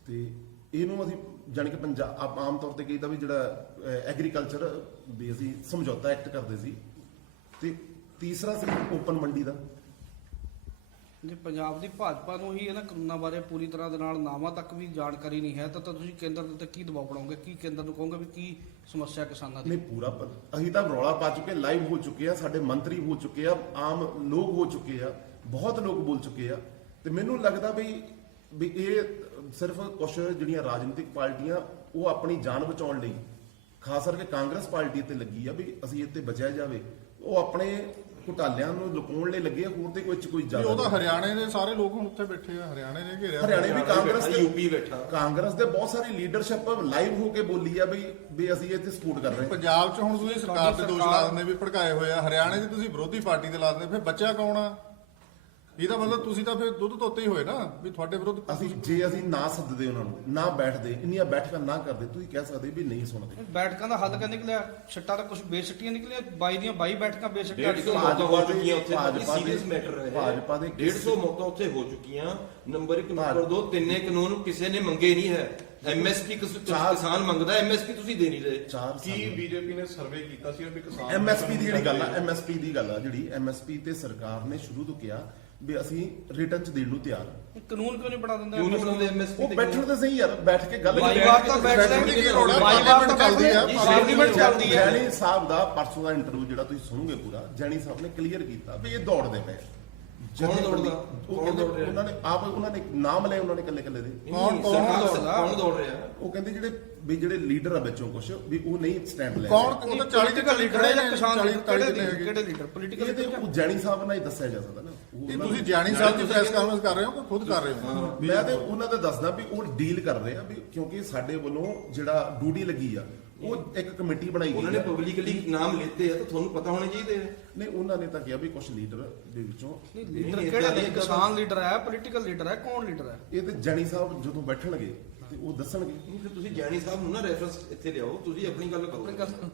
ਤੇ ਇਹਨੂੰ ਅਸੀਂ ਜਾਣੀ ਕਿ ਪੰਜਾਬ ਆਮ ਤੌਰ ਤੇ ਕਹੀਦਾ ਵੀ ਜਿਹੜਾ ਐਗਰੀਕਲਚਰ ਵੀ ਅਸੀਂ ਸਮਝੌਤਾ ਐਕਟ ਕਰਦੇ ਸੀ। ਤੇ ਤੀਸਰਾ ਸੀ ਓਪਨ ਮੰਡੀ ਦਾ। ਜੇ ਪੰਜਾਬ ਦੀ ਭਾਜਪਾ ਨੂੰ ਹੀ ਇਹਨਾਂ ਕਾਨੂੰਨਾਂ ਬਾਰੇ ਪੂਰੀ ਤਰ੍ਹਾਂ ਦੇ ਨਾਲ ਨਾਵਾਂ ਤੱਕ ਵੀ ਜਾਣਕਾਰੀ ਨਹੀਂ ਹੈ ਤਾਂ ਤੁਸੀਂ ਕੇਂਦਰ ਦੇ ਉੱਤੇ ਕੀ ਦਬਾਅ ਬਣਾਓਗੇ? ਕੀ ਕੇਂਦਰ ਨੂੰ ਕਹੋਗੇ ਵੀ ਕੀ ਸਮੱਸਿਆ ਕਿਸਾਨਾਂ ਦੀ? ਨਹੀਂ, ਪੂਰਾ ਅਸੀਂ ਤਾਂ ਰੌਲਾ ਪਾ ਚੁੱਕੇ, ਲਾਈਵ ਹੋ ਚੁੱਕੇ ਆ, ਸਾਡੇ ਮੰਤਰੀ ਹੋ ਚੁੱਕੇ ਆ, ਆਮ ਲੋਕ ਹੋ ਚੁੱਕੇ ਆ, ਬਹੁਤ ਲੋਕ ਬੋਲ ਚੁੱਕੇ ਆ। ਤੇ ਮੈਨੂੰ ਲੱਗਦਾ ਵੀ ਇਹ ਸਿਰਫ ਕੁਝ ਜਿਹੜੀਆਂ ਰਾਜਨੀਤਿਕ ਪਾਰਟੀਆਂ ਉਹ ਆਪਣੀ ਜਾਨ ਬਚਾਉਣ ਲਈ, ਖਾਸ ਕਰਕੇ ਕਾਂਗਰਸ ਪਾਰਟੀ ਤੇ ਲੱਗੀ ਆ ਵੀ ਅਸੀਂ ਇੱਥੇ ਬਚਿਆ ਜਾਵੇ, ਉਹ ਆਪਣੇ ਘੁਟਾਲਿਆਂ ਨੂੰ ਲੁਕਾਉਣ ਲਈ ਲੱਗੇ ਆ। ਹੋਰ ਤੇ ਕੋਈ ਜ਼ਿਆਦਾ ਉਹ ਤਾਂ ਹਰਿਆਣੇ ਦੇ ਸਾਰੇ ਲੋਕ ਹੁਣ ਉੱਥੇ ਬੈਠੇ ਆ, ਹਰਿਆਣੇ ਨੇ ਘੇਰਿਆ। ਹਰਿਆਣੇ ਵੀ ਕਾਂਗਰਸ ਦੇ, ਯੂਪੀ ਬੈਠਾ, ਕਾਂਗਰਸ ਦੇ ਬਹੁਤ ਸਾਰੀ ਲੀਡਰਸ਼ਿਪ ਲਾਈਵ ਹੋ ਕੇ ਬੋਲੀ ਆ ਵੀ ਅਸੀਂ ਇੱਥੇ ਸਪੋਰਟ ਕਰ ਰਹੇ ਹਾਂ। ਪੰਜਾਬ 'ਚ ਹੁਣ ਤੁਸੀਂ ਸਰਕਾਰ ਤੇ ਦੋਸ਼ ਲਾ ਦਿੰਦੇ ਵੀ ਭੜਕਾਏ ਹੋਏ ਆ, ਹਰਿਆਣੇ 'ਚ ਤੁਸੀਂ ਵਿਰੋਧੀ ਪਾਰਟੀ ਤੇ ਲਾ ਦਿੰਦੇ, ਫਿਰ ਬੱਚਾ ਕੌਣ ਆ? ਇਹਦਾ ਮਤਲਬ ਤੁਸੀਂ ਤਾਂ ਫਿਰ ਦੁੱਧ ਧੋਤੇ ਹੀ ਹੋਏ ਨਾ ਵੀ ਤੁਹਾਡੇ ਵਿਰੁੱਧ। ਅਸੀਂ ਨਾ ਸੱਦਦੇ ਉਹਨਾਂ ਨੂੰ, ਨਾ ਬੈਠਦੇ, ਇੰਨੀਆਂ ਬੈਠਕਾਂ ਨਾ ਕਰਦੇ, ਤੁਸੀਂ ਕਹਿ ਸਕਦੇ ਵੀ ਨਹੀਂ ਸੁਣਦੇ। ਬੈਠਕਾਂ ਦਾ ਹੱਲ ਕਿਆ ਨਿਕਲਿਆ? ਛੱਟਾਂ ਤਾਂ ਕੁਝ ਬੇਸਿੱਟੀਆਂ ਨਿਕਲੀਆਂ, 22 ਦੀਆਂ 22 ਬੈਠਕਾਂ ਬੇਸਿੱਟੀਆਂ। 150 ਮੌਤਾਂ ਹੋ ਚੁੱਕੀਆਂ ਉੱਥੇ, ਭਾਜਪਾ ਸੀਰੀਅਸ ਮੈਟਰ ਹੈ। ਭਾਜਪਾ ਦੇ 150 ਮੌਤਾਂ ਉੱਥੇ ਹੋ ਚੁੱਕੀਆਂ। ਨੰਬਰ 1, ਨੰਬਰ 2, ਤਿੰਨੇ ਕਾਨੂੰਨ ਕਿਸੇ ਨੇ ਮੰਗੇ ਨਹੀਂ ਹੈ। MSP ਕਿਸਾਨ ਮੰਗਦਾ, MSP ਤੁਸੀਂ ਦੇ ਨਹੀਂ ਰਹੇ। ਕੀ ਬੀਜੇਪੀ ਨੇ ਸਰਵੇ ਕੀਤਾ ਸੀ ਵੀ ਕਿਸਾਨ MSP ਦੀ ਜਿਹੜੀ ਗੱਲ ਆ, MSP ਦੀ ਗੱਲ ਆ, ਜਿਹੜੀ MSP ਤੇ ਸਰਕਾਰ ਨੇ ਸ਼ੁਰੂ ਤੋਂ ਕਿਹਾ ਵੀ ਅਸੀਂ ਰਿਟਰਨ ਚ ਦੇਣ ਨੂੰ ਤਿਆਰ ਆ। ਕਾਨੂੰਨ ਕਿਉਂ ਨਹੀਂ ਬਣਾ ਦਿੰਦੇ? ਕਿਉਂ ਨਹੀਂ ਬਣਾਉਂਦੇ MSP? ਉਹ ਬੈਠਣ ਤੇ ਸਹੀ ਯਾਰ, ਬੈਠ ਕੇ ਗੱਲ ਜੈਣੀ ਸਾਹਿਬ ਦਾ ਪਰਸੋਂ ਦਾ ਇੰਟਰਵਿਊ ਜਿਹੜਾ ਤੁਸੀਂ ਸੁਣੋਗੇ ਪੂਰਾ, ਜੈਣੀ ਸਾਹਿਬ ਨੇ ਕਲੀਅਰ ਕੀਤਾ ਵੀ ਇਹ ਦੌੜਦੇ ਪਏ। ਕੌਣ ਦੌੜਦਾ? ਉਹਨਾਂ ਨੇ ਆਪ ਉਹਨਾਂ ਨੇ ਨਾਮ ਲਏ, ਉਹਨਾਂ ਨੇ ਕੱਲੇ ਦੇ। ਕੌਣ ਦੌੜ ਰਿਹਾ? ਉਹ ਕਹਿੰਦੇ ਜਿਹੜੇ ਲੀਡਰ ਆ ਵਿੱਚੋਂ ਕੁਝ ਵੀ ਉਹ ਨਹੀਂ ਸਟੈਂਡ ਲੈ। ਕੌਣ? ਉਹ ਤਾਂ 40 ਲੀਡਰ ਹੈ ਜਾਂ ਕਿਸਾਨ? 40 ਕਿਹੜੇ ਲੀਡਰ ਪੋਲੀਟੀਕਲ? ਉਹ ਜੈਣੀ ਸਾਹਿਬ ਨਾਲ ਹੀ ਦੱਸਿਆ ਜਾ ਸਕਦਾ ਨਾ। ਇਹ ਤੁਸੀਂ ਜਾਣੀ ਸਾਹਿਬ ਦੀ ਪ੍ਰੈਸ ਕਾਨਫਰੰਸ ਕਰ ਰਹੇ ਹੋ ਕਿ ਖੁਦ ਕਰ ਰਹੇ ਹੋ? ਮੈਂ ਤੇ ਉਹਨਾਂ ਦਾ ਦੱਸਦਾ ਵੀ ਉਹ ਡੀਲ ਕਰ ਰਹੇ ਆ ਵੀ ਕਿਉਂਕਿ ਸਾਡੇ ਵੱਲੋਂ ਜਿਹੜਾ ਡਿਊਟੀ ਲੱਗੀ ਆ ਉਹ ਇੱਕ ਕਮੇਟੀ ਬਣਾਈ ਉਹਨਾਂ ਗਈ ਨੇ ਆ। ਪਬਲਿਕਲੀ ਨਾਮ ਲਿੱਤੇ ਆ ਤਾਂ ਤੁਹਾਨੂੰ ਪਤਾ ਹੋਣੇ ਚਾਹੀਦੇ ਆ। ਨਹੀਂ ਉਹਨਾਂ ਨੇ ਤਾਂ ਕਿਹਾ ਵੀ ਕੁਝ ਲੀਡਰ ਦੇ ਵਿੱਚੋਂ ਲੀਡਰ ਕਿਹੜਾ ਨੇ? ਕਿਸਾਨ ਲੀਡਰ ਹੈ, ਪੋਲੀਟੀਕਲ ਲੀਡਰ ਹੈ, ਕੌਣ ਲੀਡਰ ਹੈ? ਇਹ ਤੇ ਜਣੀ ਸਾਹਿਬ ਜਦੋਂ ਬੈਠਣਗੇ ਤੇ ਉਹ ਦੱਸਣਗੇ। ਨਹੀਂ, ਫਿਰ ਤੁਸੀਂ ਜੈਣੀ ਸਾਹਿਬ ਨੂੰ ਨਾ ਰੈਫਰੈਂਸ ਇੱਥੇ ਲਿਆਓ, ਤੁਸੀਂ ਆਪਣੀ ਗੱਲ ਕਰੋ।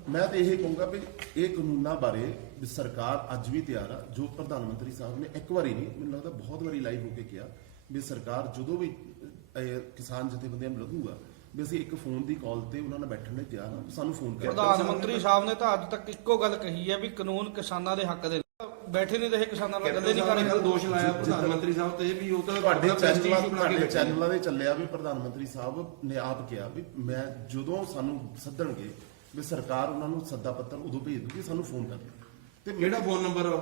ਮੈਂ ਤੇ ਇਹ ਕਹੂੰਗਾ ਵੀ ਇਹ ਕਾਨੂੰਨਾਂ ਬਾਰੇ ਵੀ ਸਰਕਾਰ ਅੱਜ ਵੀ ਤਿਆਰ ਆ। ਜੋ ਪ੍ਰਧਾਨ ਮੰਤਰੀ ਸਾਹਿਬ ਨੇ ਇੱਕ ਵਾਰੀ ਨਹੀਂ, ਮੈਨੂੰ ਲੱਗਦਾ ਬਹੁਤ ਵਾਰੀ ਲਾਈਵ ਹੋ ਕੇ ਕਿਹਾ ਵੀ ਸਰਕਾਰ ਜਦੋਂ ਵੀ ਕਿਸਾਨ ਜਥੇਬੰਦੀਆਂ ਨੂੰ ਲੱਗੂਗਾ ਵੀ ਅਸੀਂ ਇੱਕ ਫੋਨ ਦੀ ਕਾਲ ਤੇ ਉਹਨਾਂ ਨਾਲ ਬੈਠਣ ਲਈ ਤਿਆਰ ਹਾਂ, ਸਾਨੂੰ ਫੋਨ ਕਰ। ਪ੍ਰਧਾਨ ਮੰਤਰੀ ਸਾਹਿਬ ਨੇ ਤਾਂ ਅੱਜ ਤੱਕ ਇੱਕੋ ਗੱਲ ਕਹੀ ਹੈ ਵੀ ਕਾਨੂੰਨ ਕਿਸਾਨਾਂ ਦੇ ਹੱਕ ਦੇ ਬੈਠੇ ਨਹੀਂ ਰਹੇ, ਕਿਸਾਨਾਂ ਨਾਲ ਗੱਲੇ ਨਹੀਂ ਕਰ ਗੱਲ ਰਹੇ। ਦੋਸ਼ ਲਾਇਆ ਪ੍ਰਧਾਨ ਮੰਤਰੀ ਸਾਹਿਬ ਤੇ ਵੀ ਉਹ ਤਾਂ ਤੁਹਾਡੇ prestige issue ਬਣਾ ਕੇ ਤੁਹਾਡੇ ਬੈਠੇ। ਚੈਨਲਾਂ ਦੇ ਚੱਲਿਆ ਵੀ ਪ੍ਰਧਾਨ ਮੰਤਰੀ ਸਾਹਿਬ ਨੇ ਆਪ ਕਿਹਾ ਵੀ ਮੈਂ ਜਦੋਂ ਸਾਨੂੰ ਸੱਦਣਗੇ ਵੀ ਸਰਕਾਰ ਉਹਨਾਂ ਨੂੰ ਸੱਦਾ ਪੱਤਰ ਉਦੋਂ ਭੇਜ ਦੂਗੀ, ਸਾਨੂੰ ਫੋਨ ਕਰ ਤੇ ਕਿਹੜਾ ਫੋਨ ਨੰਬਰ ਆ?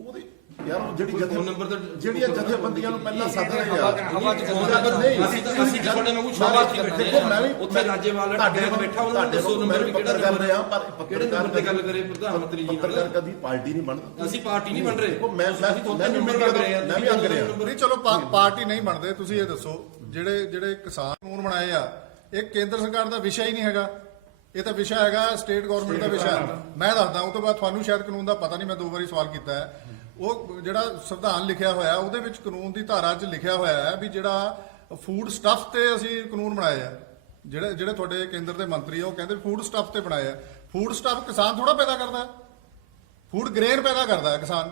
ਉਹਦੇ ਯਾਰ ਉਹ ਜਿਹੜੀ ਕੋਈ phone number ਤਾਂ ਜਿਹੜੀਆਂ ਜਥੇਬੰਦੀਆਂ ਨੂੰ ਪਹਿਲਾਂ ਸੱਦ ਰਹੇ ਆ ਹਵਾ 'ਚ ਉਹਦਾ ਅਗਰ ਨਹੀਂ ਅਸੀਂ ਤਾਂ ਤੁਹਾਡੇ ਵਾਂਗੂ ਛੋਟਾ ਇੱਥੇ ਬੈਠੇ ਦੇਖੋ, ਮੈਂ ਵੀ ਆ। ਉੱਥੇ ਰਾਜੇਵਾਲ ਤੁਹਾਡੇ ਬੈਠਾ ਉਹਨਾਂ ਨੂੰ ਦੱਸੋ ਨੰਬਰ ਵੀ ਕਿਹੜਾ ਕਰ ਰਿਹਾ ਪਰ ਕਿਹੜੇ ਨੰਬਰ ਤੇ ਗੱਲ ਕਰੇ ਪ੍ਰਧਾਨ ਮੰਤਰੀ ਜੀ ਪੱਤਰਕਾਰ ਨਾਲ? ਕਦੀ ਪਾਰਟੀ ਨਹੀਂ ਬਣਦਾ। ਅਸੀਂ ਪਾਰਟੀ ਨਹੀਂ ਬਣ ਰਹੇ। ਦੇਖੋ, ਮੈਂ ਵੀ ਨੰਬਰ ਲੱਗ ਰਹੇ ਆ, ਮੈਂ ਵੀ ਅੰਗ ਰਿਹਾ। ਨਹੀਂ ਚਲੋ ਪਾਰਟੀ ਨਹੀਂ ਬਣਦੇ, ਤੁਸੀਂ ਇਹ ਦੱਸੋ ਜਿਹੜੇ ਕਿਸਾਨ ਕਾਨੂੰਨ ਬਣਾਏ ਆ ਇਹ ਕੇਂਦਰ ਸਰਕਾਰ ਦਾ ਵਿਸ਼ਾ ਹੀ ਨਹੀਂ ਹੈਗਾ, ਇਹ ਤਾਂ ਵਿਸ਼ਾ ਹੈਗਾ ਸਟੇਟ ਗਵਰਨਮੈਂਟ ਦਾ ਵਿਸ਼ਾ ਹੈ। ਮੈਂ ਦੱਸਦਾ ਉਹ ਤੋਂ ਬਾਅਦ ਤੁਹਾਨੂੰ ਸ਼ਾਇਦ ਕਾਨੂੰਨ ਦਾ ਪਤਾ ਨਹੀਂ, ਮੈਂ 2 ਵਾਰੀ ਸਵਾਲ ਕੀਤਾ ਹੈ। ਉਹ ਜਿਹੜਾ ਸੰਵਿਧਾਨ ਲਿਖਿਆ ਹੋਇਆ ਉਹਦੇ ਵਿੱਚ ਕਾਨੂੰਨ ਦੀ ਧਾਰਾ 'ਚ ਲਿਖਿਆ ਹੋਇਆ ਹੈ ਵੀ ਜਿਹੜਾ ਫੂਡ ਸਟੱਫ ਤੇ ਅਸੀਂ ਕਾਨੂੰਨ ਬਣਾਏ ਆ, ਜਿਹੜੇ ਤੁਹਾਡੇ ਕੇਂਦਰ ਦੇ ਮੰਤਰੀ ਆ ਉਹ ਕਹਿੰਦੇ ਫੂਡ ਸਟੱਫ ਤੇ ਬਣਾਏ ਆ। ਫੂਡ ਸਟੱਫ ਕਿਸਾਨ ਥੋੜਾ ਪੈਦਾ ਕਰਦਾ, ਫੂਡ ਗ੍ਰੇਨ ਪੈਦਾ ਕਰਦਾ ਹੈ ਕਿਸਾਨ।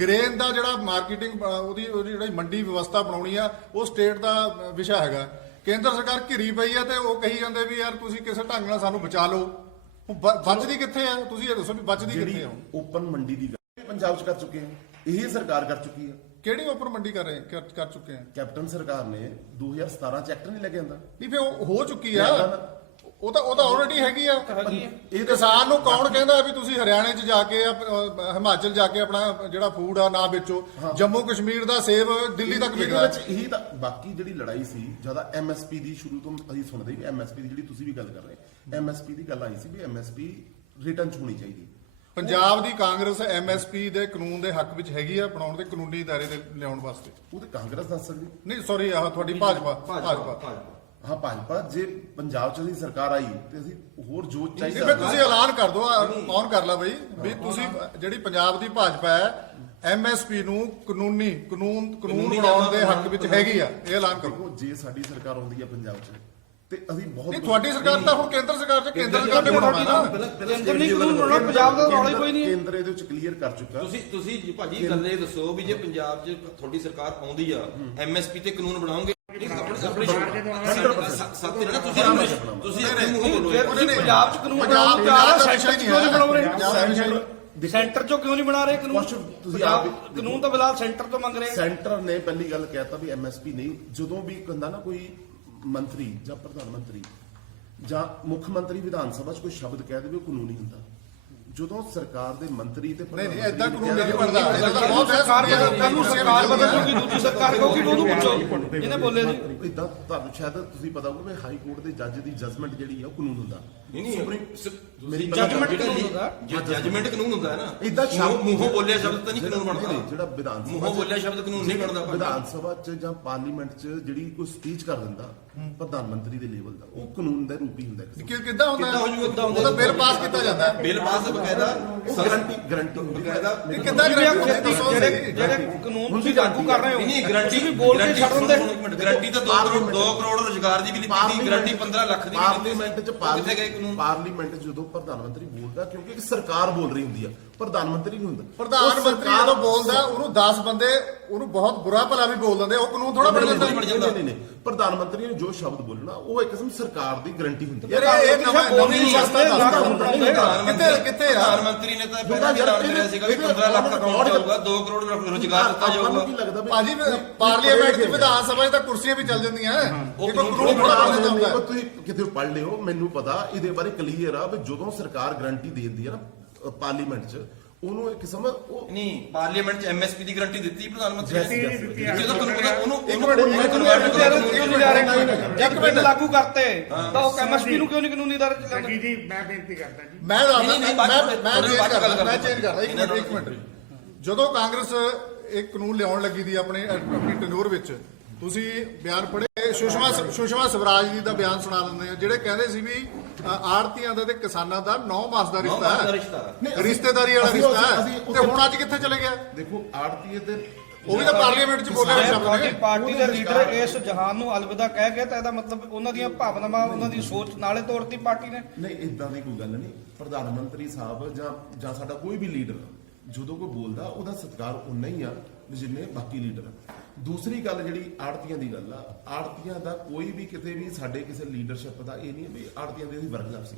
ਗ੍ਰੇਨ ਦਾ ਜਿਹੜਾ ਮਾਰਕੀਟਿੰਗ ਉਹਦੀ ਜਿਹੜੀ ਮੰਡੀ ਵਿਵਸਥਾ ਬਣਾਉਣੀ ਆ ਉਹ ਸਟੇਟ ਦਾ ਵਿਸ਼ਾ ਹੈਗਾ। ਕੇਂਦਰ ਸਰਕਾਰ ਘਿਰੀ ਪਈ ਹੈ ਤੇ ਉਹ ਕਹੀ ਜਾਂਦੇ ਵੀ ਯਾਰ ਤੁਸੀਂ ਕਿਸੇ ਢੰਗ ਨਾਲ ਸਾਨੂੰ ਬਚਾ ਲਓ। ਬਚਦੀ ਕਿੱਥੇ ਆ? ਤੁਸੀਂ ਇਹ ਦੱਸੋ ਵੀ ਬਚਦੀ ਕਿੱਥੇ ਜਿਹੜੀ ਆ? ਓਪਨ ਮੰਡੀ ਦੀ ਗੱਲ ਪੰਜਾਬ 'ਚ ਕਰ ਚੁੱਕੇ ਆ, ਇਹ ਸਰਕਾਰ ਕਰ ਚੁੱਕੀ ਆ। ਕਿਹੜੀ ਓਪਨ ਮੰਡੀ ਕਰ ਚੁੱਕੇ ਆ? ਕੈਪਟਨ ਸਰਕਾਰ ਨੇ 2017 ਚ ਐਕਟ ਨਹੀਂ ਲੈ ਕੇ ਆਂਦਾ। ਨਹੀਂ ਫੇ ਉਹ ਹੋ ਚੁੱਕੀ ਆ, ਉਹ ਤਾਂ ਆਲਰੇਡੀ ਹੈਗੀ ਆ। ਇਹ ਕਿਸਾਨ ਨੂੰ ਕੌਣ ਕਹਿੰਦਾ ਵੀ ਤੁਸੀਂ ਹਰਿਆਣੇ 'ਚ ਜਾ ਕੇ ਹਿਮਾਚਲ ਜਾ ਕੇ ਆਪਣਾ ਜਿਹੜਾ ਫੂਡ ਆ ਨਾ ਵੇਚੋ? ਜੰਮੂ ਕਸ਼ਮੀਰ ਦਾ ਸੇਬ ਦਿੱਲੀ ਤੱਕ ਇਹਦੇ ਵਿਕਦਾ। ਵਿੱਚ ਇਹੀ ਤਾਂ ਬਾਕੀ ਜਿਹੜੀ ਲੜਾਈ ਸੀ ਜਿਆਦਾ ਐਮਐਸਪੀ ਦੀ ਸ਼ੁਰੂ ਤੋਂ ਅਸੀਂ ਸੁਣਦੇ ਵੀ ਐਮਐਸਪੀ ਦੀ ਜਿਹੜੀ ਤੁਸੀਂ ਵੀ ਗੱਲ ਕਰ ਰਹੇ ਐਮਐਸਪੀ ਦੀ ਗੱਲ ਆਈ ਸੀ ਵੀ ਐਮਐਸਪੀ ਰਿਟਰਨ 'ਚ ਹੋਣੀ ਚਾਹੀਦੀ। ਪੰਜਾਬ ਦੀ ਕਾਂਗਰਸ ਐਮਐਸਪੀ ਦੇ ਕਾਨੂੰਨ ਦੇ ਹੱਕ ਵਿੱਚ ਹੈਗੀ ਆ ਬਣਾਉਣ ਦੇ ਕਾਨੂੰਨੀ ਦਾਇਰੇ ਦੇ ਲਿਆਉਣ ਵਾਸਤੇ। ਉਹ ਤੇ ਕਾਂਗਰਸ ਦੱਸ ਸਕਦੀ। ਨਹੀਂ ਸੌਰੀ ਆਹ ਤੁਹਾਡੀ ਭਾਜਪਾ ਹਾਂ ਭਾਜਪਾ ਜੇ ਪੰਜਾਬ 'ਚ ਦੀ ਸਰਕਾਰ ਆਈ ਤੇ ਅਸੀਂ ਹੋਰ ਜੋ ਨਹੀਂ ਚਾਹੀਦਾ ਫਿਰ ਤੁਸੀਂ ਐਲਾਨ ਕਰ ਦਿਓ, ਕੌਣ ਕਰ ਲਾ ਬਈ ਵੀ ਤੁਸੀਂ ਜਿਹੜੀ ਪੰਜਾਬ ਦੀ ਭਾਜਪਾ ਹੈ ਐਮਐਸਪੀ ਨੂੰ ਕਾਨੂੰਨ ਬਣਾਉਣ ਦੇ ਹੱਕ ਵਿੱਚ ਹੈਗੀ ਆ, ਇਹ ਐਲਾਨ ਕਰੋ। ਦੇਖੋ ਜੇ ਸਾਡੀ ਸਰਕਾਰ ਆਉਂਦੀ ਆ ਪੰਜਾਬ 'ਚ ਤੇ ਅਸੀਂ ਬਹੁਤ ਨਹੀਂ ਤੁਹਾਡੀ ਸਰਕਾਰ ਤਾਂ ਹੁਣ ਕੇਂਦਰ ਸਰਕਾਰ 'ਚ ਕੇਂਦਰ ਸਰਕਾਰ ਨੇ ਬਣਾਉਣਾ ਨਾ। ਕੇਂਦਰ ਨਹੀਂ ਕਾਨੂੰਨ ਬਣਾਉਣਾ, ਪੰਜਾਬ ਦਾ ਰੌਲਾ ਹੀ ਕੋਈ ਨਹੀਂ ਹੈ। ਕੇਂਦਰ ਇਹਦੇ ਵਿੱਚ ਕਲੀਅਰ ਕਰ ਚੁੱਕਾ। ਤੁਸੀਂ ਜੀ ਭਾਜੀ ਗੱਲ ਇਹ ਦੱਸੋ ਵੀ ਜੇ ਪੰਜਾਬ 'ਚ ਤੁਹਾਡੀ ਸਰਕਾਰ ਆਉਂਦੀ ਆ ਐਮਐਸਪੀ ਤੇ ਕਾਨੂੰਨ ਬਣਾਉਂਗੇ ਤੁਸੀਂ ਆਪਣੇ ਮੂੰਹੋਂ ਬੋਲੋ। ਜੇ ਤੁਸੀਂ ਪੰਜਾਬ 'ਚ ਕਾਨੂੰਨ ਬਣਾਉਣ ਨੂੰ ਤਿਆਰ ਆ, ਸੈਂਟਰ 'ਚ ਕਿਉਂ ਨਹੀਂ ਬਣਾ ਰਹੇ? ਸੈਂਟਰ 'ਚੋਂ ਕਿਉਂ ਨਹੀਂ ਬਣਾ ਰਹੇ ਕਾਨੂੰਨ? ਤੁਸੀਂ ਆਪ ਕਾਨੂੰਨ ਤਾਂ ਫਿਲਹਾਲ ਸੈਂਟਰ ਤੋਂ ਮੰਗ ਰਹੇ ਆ। ਸੈਂਟਰ ਨੇ ਪਹਿਲੀ ਗੱਲ ਕਹਿਤਾ ਵੀ ਐਮਐਸਪੀ ਨਹੀਂ। ਜਦੋਂ ਵੀ ਕਹਿੰਦਾ ਨਾ ਕੋਈ ਮੰਤਰੀ ਜਾਂ ਪ੍ਰਧਾਨ ਮੰਤਰੀ ਜਾਂ ਮੁੱਖ ਮੰਤਰੀ ਵਿਧਾਨ ਸਭਾ 'ਚ ਕੋਈ ਸ਼ਬਦ ਕਹਿ ਦੇਵੇ ਉਹ ਕਾਨੂੰਨੀ ਹੁੰਦਾ। ਜਦੋਂ ਸਰਕਾਰ ਦੇ ਮੰਤਰੀ ਤੇ ਨਹੀਂ ਨਹੀਂ ਐਦਾਂ ਕਾਨੂੰਨ ਨਹੀਂ ਬਣਦਾ, ਇਹਦਾ ਤਾਂ ਬਹੁਤ ਸਰਕਾਰ ਬਦਲ ਜੂਗੀ, ਦੂਜੀ ਸਰਕਾਰ ਕਹੂਗੀ ਉਹਨੂੰ ਪੁੱਛੋ ਜਿਹਨੇ ਬੋਲੇ ਸੀ। ਇਦਾਂ ਤੁਹਾਨੂੰ ਸ਼ਾਇਦ ਤੁਸੀਂ ਪਤਾ ਹੋਊਗਾ ਵੀ ਹਾਈ ਕੋਰਟ ਦੇ ਜੱਜ ਦੀ ਜਜਮੈਂਟ ਜਿਹੜੀ ਆ ਉਹ ਕਾਨੂੰਨ ਹੁੰਦਾ। ਮੇਰੀ ਜਜਮੈਂਟ ਕਾਨੂੰਨ ਹੁੰਦਾ, ਜਜਮੈਂਟ ਕਾਨੂੰਨ ਹੁੰਦਾ ਹੈ ਨਾ। ਇਦਾਂ ਮੂੰਹੋਂ ਬੋਲਿਆ ਸ਼ਬਦ ਤਾਂ ਨਹੀਂ ਕਾਨੂੰਨ ਬਣਦਾ। ਜਿਹੜਾ ਵਿਧਾਨ ਸਭਾ ਮੂੰਹੋਂ ਬੋਲਿਆ ਸ਼ਬਦ ਕਾਨੂੰਨ ਨਹੀਂ ਬਣਦਾ। ਵਿਧਾਨ ਸਭਾ 'ਚ ਜਾਂ ਪਾਰਲੀਮੈਂਟ 'ਚ ਜਿਹੜੀ ਕੋਈ ਸਪੀਚ ਕਰ ਦਿੰਦਾ ਪ੍ਰਧਾਨ ਮੰਤਰੀ ਦੇ ਲੈਵਲ ਦਾ ਉਹ ਕਾਨੂੰਨ ਦਾ ਰੂਪ ਹੀ ਹੁੰਦਾ ਹੈ। ਕਿੱਦਾਂ ਹੁੰਦਾ? ਉਹ ਤਾਂ ਬਿੱਲ ਪਾਸ ਕੀਤਾ ਜਾਂਦਾ ਹੈ। ਬਿੱਲ ਪਾਸ ਬਕਾਇਦਾ ਗਰੰਟੀ ਬਕਾਇਦਾ ਕਿੱਦਾਂ ਜਿਹੜੇ ਕਾਨੂੰਨ ਤੁਸੀਂ ਲਾਗੂ ਕਰ ਰਹੇ ਹੋ ਨਹੀਂ ਗਰੰਟੀ ਵੀ ਬੋਲ ਕੇ ਛੱਡ ਦਿੰਦੇ। ਗਰੰਟੀ ਤਾਂ 2 ਕਰੋੜ ਰੁਜ਼ਗਾਰ ਦੀ ਵੀ ਨਹੀਂ ਦਿੱਤੀ, ਗਰੰਟੀ 15 ਲੱਖ ਦੀ ਵੀ ਪਾਰਲੀਮੈਂਟ 'ਚ ਕਿੱਥੇ ਗਏ ਕਾਨੂੰਨ? ਪਾਰਲੀਮੈਂਟ 'ਚ ਜਦੋਂ ਪ੍ਰਧਾਨ ਮੰਤਰੀ ਬੋਲਦਾ ਕਿਉਂਕਿ ਇੱਕ ਸਰਕਾਰ ਬੋਲ ਰਹੀ ਹੁੰਦੀ ਆ, ਪ੍ਰਧਾਨ ਮੰਤਰੀ ਨਹੀਂ ਹੁੰਦਾ। ਪ੍ਰਧਾਨ ਮੰਤਰੀ ਜਦੋਂ ਬੋਲਦਾ ਉਹਨੂੰ 10 ਬੰਦੇ ਉਹਨੂੰ ਬਹੁਤ ਬੁਰਾ ਭਲਾ ਵੀ ਬੋਲ ਦਿੰਦੇ, ਉਹ ਕਾਨੂੰਨ ਥੋੜਾ ਬਣ ਜਾਂਦਾ। ਨਹੀਂ ਪ੍ਰਧਾਨ ਮੰਤਰੀ ਨੇ ਜੋ ਸ਼ਬਦ ਬੋਲਣਾ ਉਹ ਇੱਕ ਕਿਸਮ ਸਰਕਾਰ ਦੀ ਗਰੰਟੀ ਹੁੰਦੀ ਹੈ। ਇਹ ਨਵੀਂ ਸਸਤਾ ਕਿੱਥੇ ਆ? ਪ੍ਰਧਾਨ ਮੰਤਰੀ ਨੇ ਤਾਂ ਪਹਿਲਾਂ ਵੀ ਐਲਾਨ ਕਰਿਆ ਸੀਗਾ ਵੀ 15 ਲੱਖ ਅਕਾਊਂਟ ਜਾਊਗਾ, 2 ਕਰੋੜ ਰੁਜ਼ਗਾਰ ਦਿੱਤਾ ਜਾਊਗਾ। ਕੀ ਲੱਗਦਾ ਵੀ ਭਾਜੀ ਪਾਰਲੀਮੈਂਟ ਦੀ ਵਿਧਾਨ ਸਭਾ 'ਚ ਤਾਂ ਕੁਰਸੀਆਂ ਵੀ ਚੱਲ ਜਾਂਦੀਆਂ। ਇਹ ਕਾਨੂੰਨ ਥੋੜਾ ਬਣ ਜਾਂਦਾ ਹੁੰਦਾ। ਤੁਸੀਂ ਕਿਤੇ ਪੜ੍ਹ ਲਿਓ, ਮੈਨੂੰ ਪਤਾ ਇਹਦੇ ਬਾਰੇ ਕਲੀਅਰ ਆ ਵੀ ਜਦੋਂ ਸਰਕਾਰ ਗਰੰਟੀ ਦੇ ਦਿੰਦੀ ਹੈ ਨਾ ਪਾਰਲੀਮੈਂਟ 'ਚ ਉਹਨੂੰ ਇੱਕ ਕਿਸਮ ਉਹ ਨਹੀਂ ਪਾਰਲੀਮੈਂਟ 'ਚ ਐਮਐਸਪੀ ਦੀ ਗਾਰੰਟੀ ਦਿੱਤੀ ਪ੍ਰਧਾਨ ਮੰਤਰੀ ਨੇ। ਜਦੋਂ ਉਹਨੂੰ ਇੱਕ ਮਿੰਟ ਲਾਗੂ ਕਰਤੇ ਤਾਂ ਉਹ ਐਮਐਸਪੀ ਨੂੰ ਕਿਉਂ ਨਹੀਂ ਕਾਨੂੰਨੀ ਦਾਇਰੇ ਚ ਲਿਆਉਂਦੇ? ਜੀ ਮੈਂ ਬੇਨਤੀ ਕਰਦਾ ਜੀ ਮੈਂ ਚੇਂਜ ਕਰਦਾ ਇੱਕ ਮਿੰਟ। ਜਦੋਂ ਕਾਂਗਰਸ ਇਹ ਕਾਨੂੰਨ ਲਿਆਉਣ ਲੱਗੀ ਦੀ ਆਪਣੀ ਟੈਨਿਓਰ ਵਿੱਚ ਤੁਸੀਂ ਬਿਆਨ ਪੜ੍ਹੇ ਸੁਸ਼ਮਾ ਸਵਰਾਜ ਜੀ ਦਾ ਬਿਆਨ ਸੁਣਾ ਦਿੰਦੇ ਆ, ਜਿਹੜੇ ਕਹਿੰਦੇ ਸੀ ਵੀ ਆੜਤੀਆਂ ਦਾ ਤੇ ਕਿਸਾਨਾਂ ਦਾ 9 ਮਾਸ ਦਾ ਰਿਸ਼ਤਾ ਹੈ, ਰਿਸ਼ਤੇਦਾਰੀ ਵਾਲਾ ਰਿਸ਼ਤਾ ਹੈ, ਤੇ ਹੁਣ ਅੱਜ ਕਿੱਥੇ ਚਲੇ ਗਿਆ? ਦੇਖੋ ਆੜਤੀਏ ਤੇ ਉਹ ਵੀ ਤਾਂ ਪਾਰਲੀਮੈਂਟ 'ਚ ਬੋਲਿਆ ਸ਼ਬਦ ਤੁਹਾਡੀ ਨੇ। ਪਾਰਟੀ ਦੇ ਲੀਡਰ ਇਸ ਜਹਾਨ ਨੂੰ ਅਲਵਿਦਾ ਕਹਿ ਕੇ ਤਾਂ ਇਹਦਾ ਮਤਲਬ ਉਹਨਾਂ ਦੀਆਂ ਭਾਵਨਾਵਾਂ, ਉਹਨਾਂ ਦੀ ਸੋਚ ਨਾਲੇ ਤੋੜਤੀ ਪਾਰਟੀ ਨੇ। ਨਹੀਂ ਇਦਾਂ ਦੀ ਕੋਈ ਗੱਲ ਨਹੀਂ। ਪ੍ਰਧਾਨ ਮੰਤਰੀ ਸਾਹਿਬ ਜਾਂ ਸਾਡਾ ਕੋਈ ਵੀ ਲੀਡਰ ਜਦੋਂ ਕੋਈ ਬੋਲਦਾ ਉਹਦਾ ਸਤਿਕਾਰ ਉਨਾ ਹੀ ਆ ਜਿੰਨੇ ਬਾਕੀ ਲੀਡਰ ਆ। ਦੂਸਰੀ ਗੱਲ ਜਿਹੜੀ ਆੜਤੀਆਂ ਦੀ ਗੱਲ ਆ, ਆੜਤੀਆਂ ਦਾ ਕੋਈ ਵੀ ਕਿਤੇ ਵੀ ਸਾਡੇ ਕਿਸੇ ਲੀਡਰਸ਼ਿਪ ਦਾ ਇਹ ਨਹੀਂ ਵੀ ਆੜਤੀਆਂ ਦੇ ਅਸੀਂ ਵਰਗਲਾਪ ਸੀ,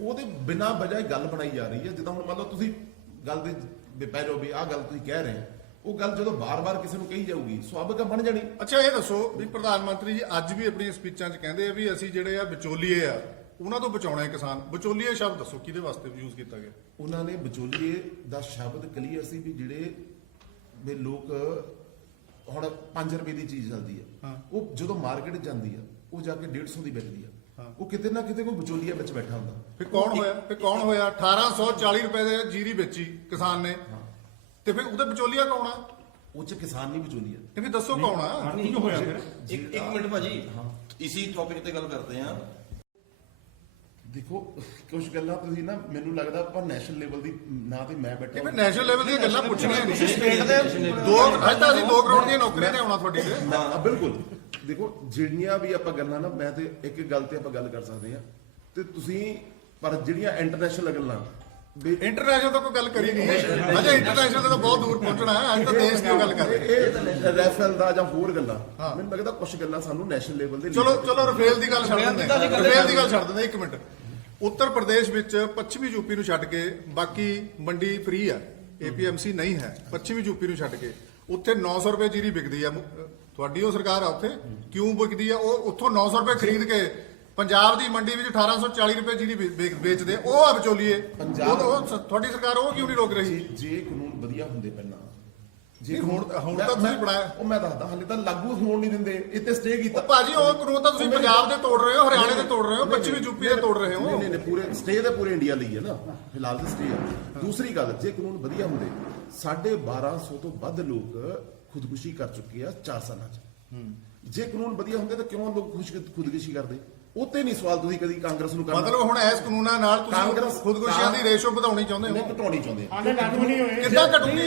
ਉਹਦੇ ਬਿਨਾਂ ਵਜ੍ਹਾ ਗੱਲ ਬਣਾਈ ਜਾ ਰਹੀ ਹੈ। ਜਿੱਦਾਂ ਹੁਣ ਮੰਨ ਲਓ ਤੁਸੀਂ ਗੱਲ ਦੇ ਪੈ ਜਾਓ ਵੀ ਆਹ ਗੱਲ ਤੁਸੀਂ ਕਹਿ ਰਹੇ ਹੋ, ਉਹ ਗੱਲ ਜਦੋਂ ਬਾਰ-ਬਾਰ ਕਿਸੇ ਨੂੰ ਕਹੀ ਜਾਊਗੀ ਸੁਭਾਵਿਕ ਬਣ ਜਾਣੀ। ਅੱਛਾ ਇਹ ਦੱਸੋ ਵੀ ਪ੍ਰਧਾਨ ਮੰਤਰੀ ਜੀ ਅੱਜ ਵੀ ਆਪਣੀਆਂ ਸਪੀਚਾਂ 'ਚ ਕਹਿੰਦੇ ਆ ਵੀ ਅਸੀਂ ਜਿਹੜੇ ਆ ਵਿਚੋਲੀਏ ਆ ਉਹਨਾਂ ਤੋਂ ਬਚਾਉਣਾ ਹੈ ਕਿਸਾਨ। ਵਿਚੋਲੀਏ ਸ਼ਬਦ ਦੱਸੋ ਕਿਹਦੇ ਵਾਸਤੇ ਯੂਜ਼ ਕੀਤਾ ਗਿਆ? ਉਹਨਾਂ ਨੇ ਵਿਚੋਲੀਏ ਦਾ ਸ਼ਬਦ ਕਲੀਅਰ ਸੀ ਵੀ ਜਿਹੜੇ ਵੀ ਲੋਕ ਹੁਣ 5 ਰੁਪਏ ਦੀ ਚੀਜ਼ ਚੱਲਦੀ ਹੈ, ਉਹ ਜਦੋਂ ਮਾਰਕੀਟ ਜਾਂਦੀ ਆ ਉਹ ਜਾ ਕੇ 150 ਦੀ ਵਿਕਦੀ ਆ, ਉਹ ਕਿਤੇ ਨਾ ਕਿਤੇ ਕੋਈ ਵਿਚੋਲੀਆ ਵਿੱਚ ਬੈਠਾ ਹੁੰਦਾ। ਫਿਰ ਕੌਣ ਹੋਇਆ 1840 ਰੁਪਏ ਦੇ ਜੀਰੀ ਵੇਚੀ ਕਿਸਾਨ ਨੇ, ਤੇ ਫਿਰ ਉਹਦੇ ਵਿਚੋਲੀਆ ਕੌਣ ਆ? ਉਹ ਚ ਕਿਸਾਨ ਨਹੀਂ ਵਿਚੋਲੀਆ। ਤੇ ਫਿਰ ਦੱਸੋ ਕੌਣ ਆ? ਕੀ ਹੋਇਆ ਫਿਰ? ਇੱਕ ਮਿੰਟ ਭਾਜੀ, ਇਸੀ ਟੌਪਿਕ ਤੇ ਗੱਲ ਕਰਦੇ ਆ। ਦੇਖੋ ਕੁਝ ਗੱਲਾਂ ਤੁਸੀਂ ਨਾ ਮੈਨੂੰ ਲੱਗਦਾ ਆਪਾਂ ਨੈਸ਼ਨਲ ਲੈਵਲ ਦੀ ਨਾ ਤੇ ਮੈਂ ਬੈਠਾ ਇਹ ਫਿਰ ਨੈਸ਼ਨਲ ਲੈਵਲ ਦੀਆਂ ਗੱਲਾਂ ਪੁੱਛਣੀਆਂ ਨਹੀਂ। ਸਟੇਟ ਦੇ ਅਸੀਂ 2 ਕਰੋੜ ਦੀਆਂ ਨੌਕਰੀਆਂ ਤੇ ਆਉਣਾ ਤੁਹਾਡੀ ਤੇ। ਬਿਲਕੁਲ। ਦੇਖੋ ਜਿਹੜੀਆਂ ਵੀ ਆਪਾਂ ਗੱਲਾਂ ਨਾ, ਮੈਂ ਤੇ ਇੱਕ ਗੱਲ ਤੇ ਆਪਾਂ ਗੱਲ ਕਰ ਸਕਦੇ ਆ ਤੇ ਤੁਸੀਂ, ਪਰ ਜਿਹੜੀਆਂ ਇੰਟਰਨੈਸ਼ਨਲ ਗੱਲਾਂ ਵੀ ਇੰਟਰਨੈਸ਼ਨਲ ਤੋਂ ਕੋਈ ਗੱਲ ਕਰੀ ਨਹੀਂ ਅਜੇ, ਇੰਟਰਨੈਸ਼ਨਲ ਤਾਂ ਬਹੁਤ ਦੂਰ ਪਹੁੰਚਣਾ ਹੈ। ਅੱਜ ਤਾਂ ਦੇਸ਼ ਦੀ ਗੱਲ ਕਰ ਰਹੇ। ਇਹ ਰੈਫਲ ਦਾ ਜਾਂ ਹੋਰ ਗੱਲਾਂ, ਮੈਨੂੰ ਲੱਗਦਾ ਕੁਝ ਗੱਲਾਂ ਸਾਨੂੰ ਨੈਸ਼ਨਲ ਲੈਵਲ ਦੇ ਚਲੋ ਰਫੇਲ ਦੀ ਗੱਲ ਛੱਡ ਦਿੰਦੇ, ਰਫੇਲ ਦੀ ਗੱਲ ਛੱਡ ਦਿੰਦੇ। ਇੱਕ ਮਿੰਟ, ਉੱਤਰ ਪ੍ਰਦੇਸ਼ ਵਿੱਚ ਪੱਛਮੀ ਯੂਪੀ ਨੂੰ ਛੱਡ ਕੇ ਬਾਕੀ ਮੰਡੀ ਫ੍ਰੀ ਆ, APMC ਨਹੀਂ ਹੈ। ਪੱਛਮੀ ਯੂਪੀ ਨੂੰ ਛੱਡ ਕੇ ਉੱਥੇ 900 ਰੁਪਏ ਜੀਰੀ ਵਿਕਦੀ ਆ। ਤੁਹਾਡੀ ਉਹ ਸਰਕਾਰ ਆ, ਉੱਥੇ ਕਿਉਂ ਵਿਕਦੀ ਆ? ਉਹ ਉੱਥੋਂ 900 ਰੁਪਏ ਖਰੀਦ ਕੇ ਪੰਜਾਬ ਦੀ ਮੰਡੀ ਵਿੱਚ 1840 ਰੁਪਏ ਜੀਰੀ ਵੇਚਦੇ, ਉਹ ਆ ਵਿਚੋਲੀਏ। ਉਹ ਤੁਹਾਡੀ ਸਰਕਾਰ ਉਹ ਕਿਉਂ ਨਹੀਂ ਰੋਕ ਰਹੀ? ਜੇ ਕਾਨੂੰਨ ਵਧੀਆ ਹੁੰਦੇ ਪਹਿਲਾਂ, ਜੇ ਹੁਣ ਤਾਂ ਤੁਸੀਂ ਬਣਾਇਆ, ਉਹ ਮੈਂ ਦੱਸਦਾ ਹਲੇ ਤਾਂ ਲਾਗੂ ਹੋਣ ਨਹੀਂ ਦਿੰਦੇ, ਇੱਥੇ ਸਟੇ ਕੀਤਾ। ਭਾਜੀ ਉਹ ਕਾਨੂੰਨ ਤਾਂ ਤੁਸੀਂ ਪੰਜਾਬ ਦੇ ਤੋੜ ਰਹੇ ਹੋ, ਹਰਿਆਣੇ ਦੇ ਤੋੜ ਰਹੇ ਹੋ, ਪੱਛਮੀ ਯੂਪੀ ਦੇ ਤੋੜ ਰਹੇ ਹੋ। ਨਹੀਂ ਪੂਰੇ ਸਟੇ ਦੇ ਪੂਰੇ ਇੰਡੀਆ ਲਈ ਹੈ ਨਾ, ਫਿਲਹਾਲ ਤਾਂ ਸਟੇ ਹੈ। ਦੂਸਰੀ ਗੱਲ, ਜੇ ਕਾਨੂੰਨ ਵਧੀਆ ਹੁੰਦੇ 1250 ਤੋਂ ਵੱਧ ਲੋਕ ਖੁਦਕੁਸ਼ੀ ਕਰ ਚੁੱਕੇ ਆ 4 ਸਾਲਾਂ 'ਚ। ਜੇ ਕਾਨੂੰਨ ਵਧੀਆ ਹੁੰਦੇ ਤਾਂ ਕਿਉਂ ਲੋਕ ਖੁਦਕੁਸ਼ੀ ਕਰਦੇ? ਉੱਤੇ ਨਹੀਂ ਸਵਾਲ ਤੁਸੀਂ ਕਦੀ ਕਾਂਗਰਸ ਨੂੰ ਕਰਨਾ। ਮਤਲਬ ਹੁਣ ਇਸ ਕਾਨੂੰਨਾਂ ਨਾਲ ਤੁਸੀਂ ਖੁਦਕੁਸ਼ੀਆਂ ਦੀ ਰੇਸ਼ੋ ਵਧਾਉਣੀ ਚਾਹੁੰਦੇ ਹੋ? ਘਟਾਉਣੀ ਚਾਹੁੰਦੇ ਆ। ਹਾਲੇ ਲਾਗੂ ਨਹੀਂ ਹੋਏ। ਕਿੱਦਾਂ ਘਟੂਗੀ?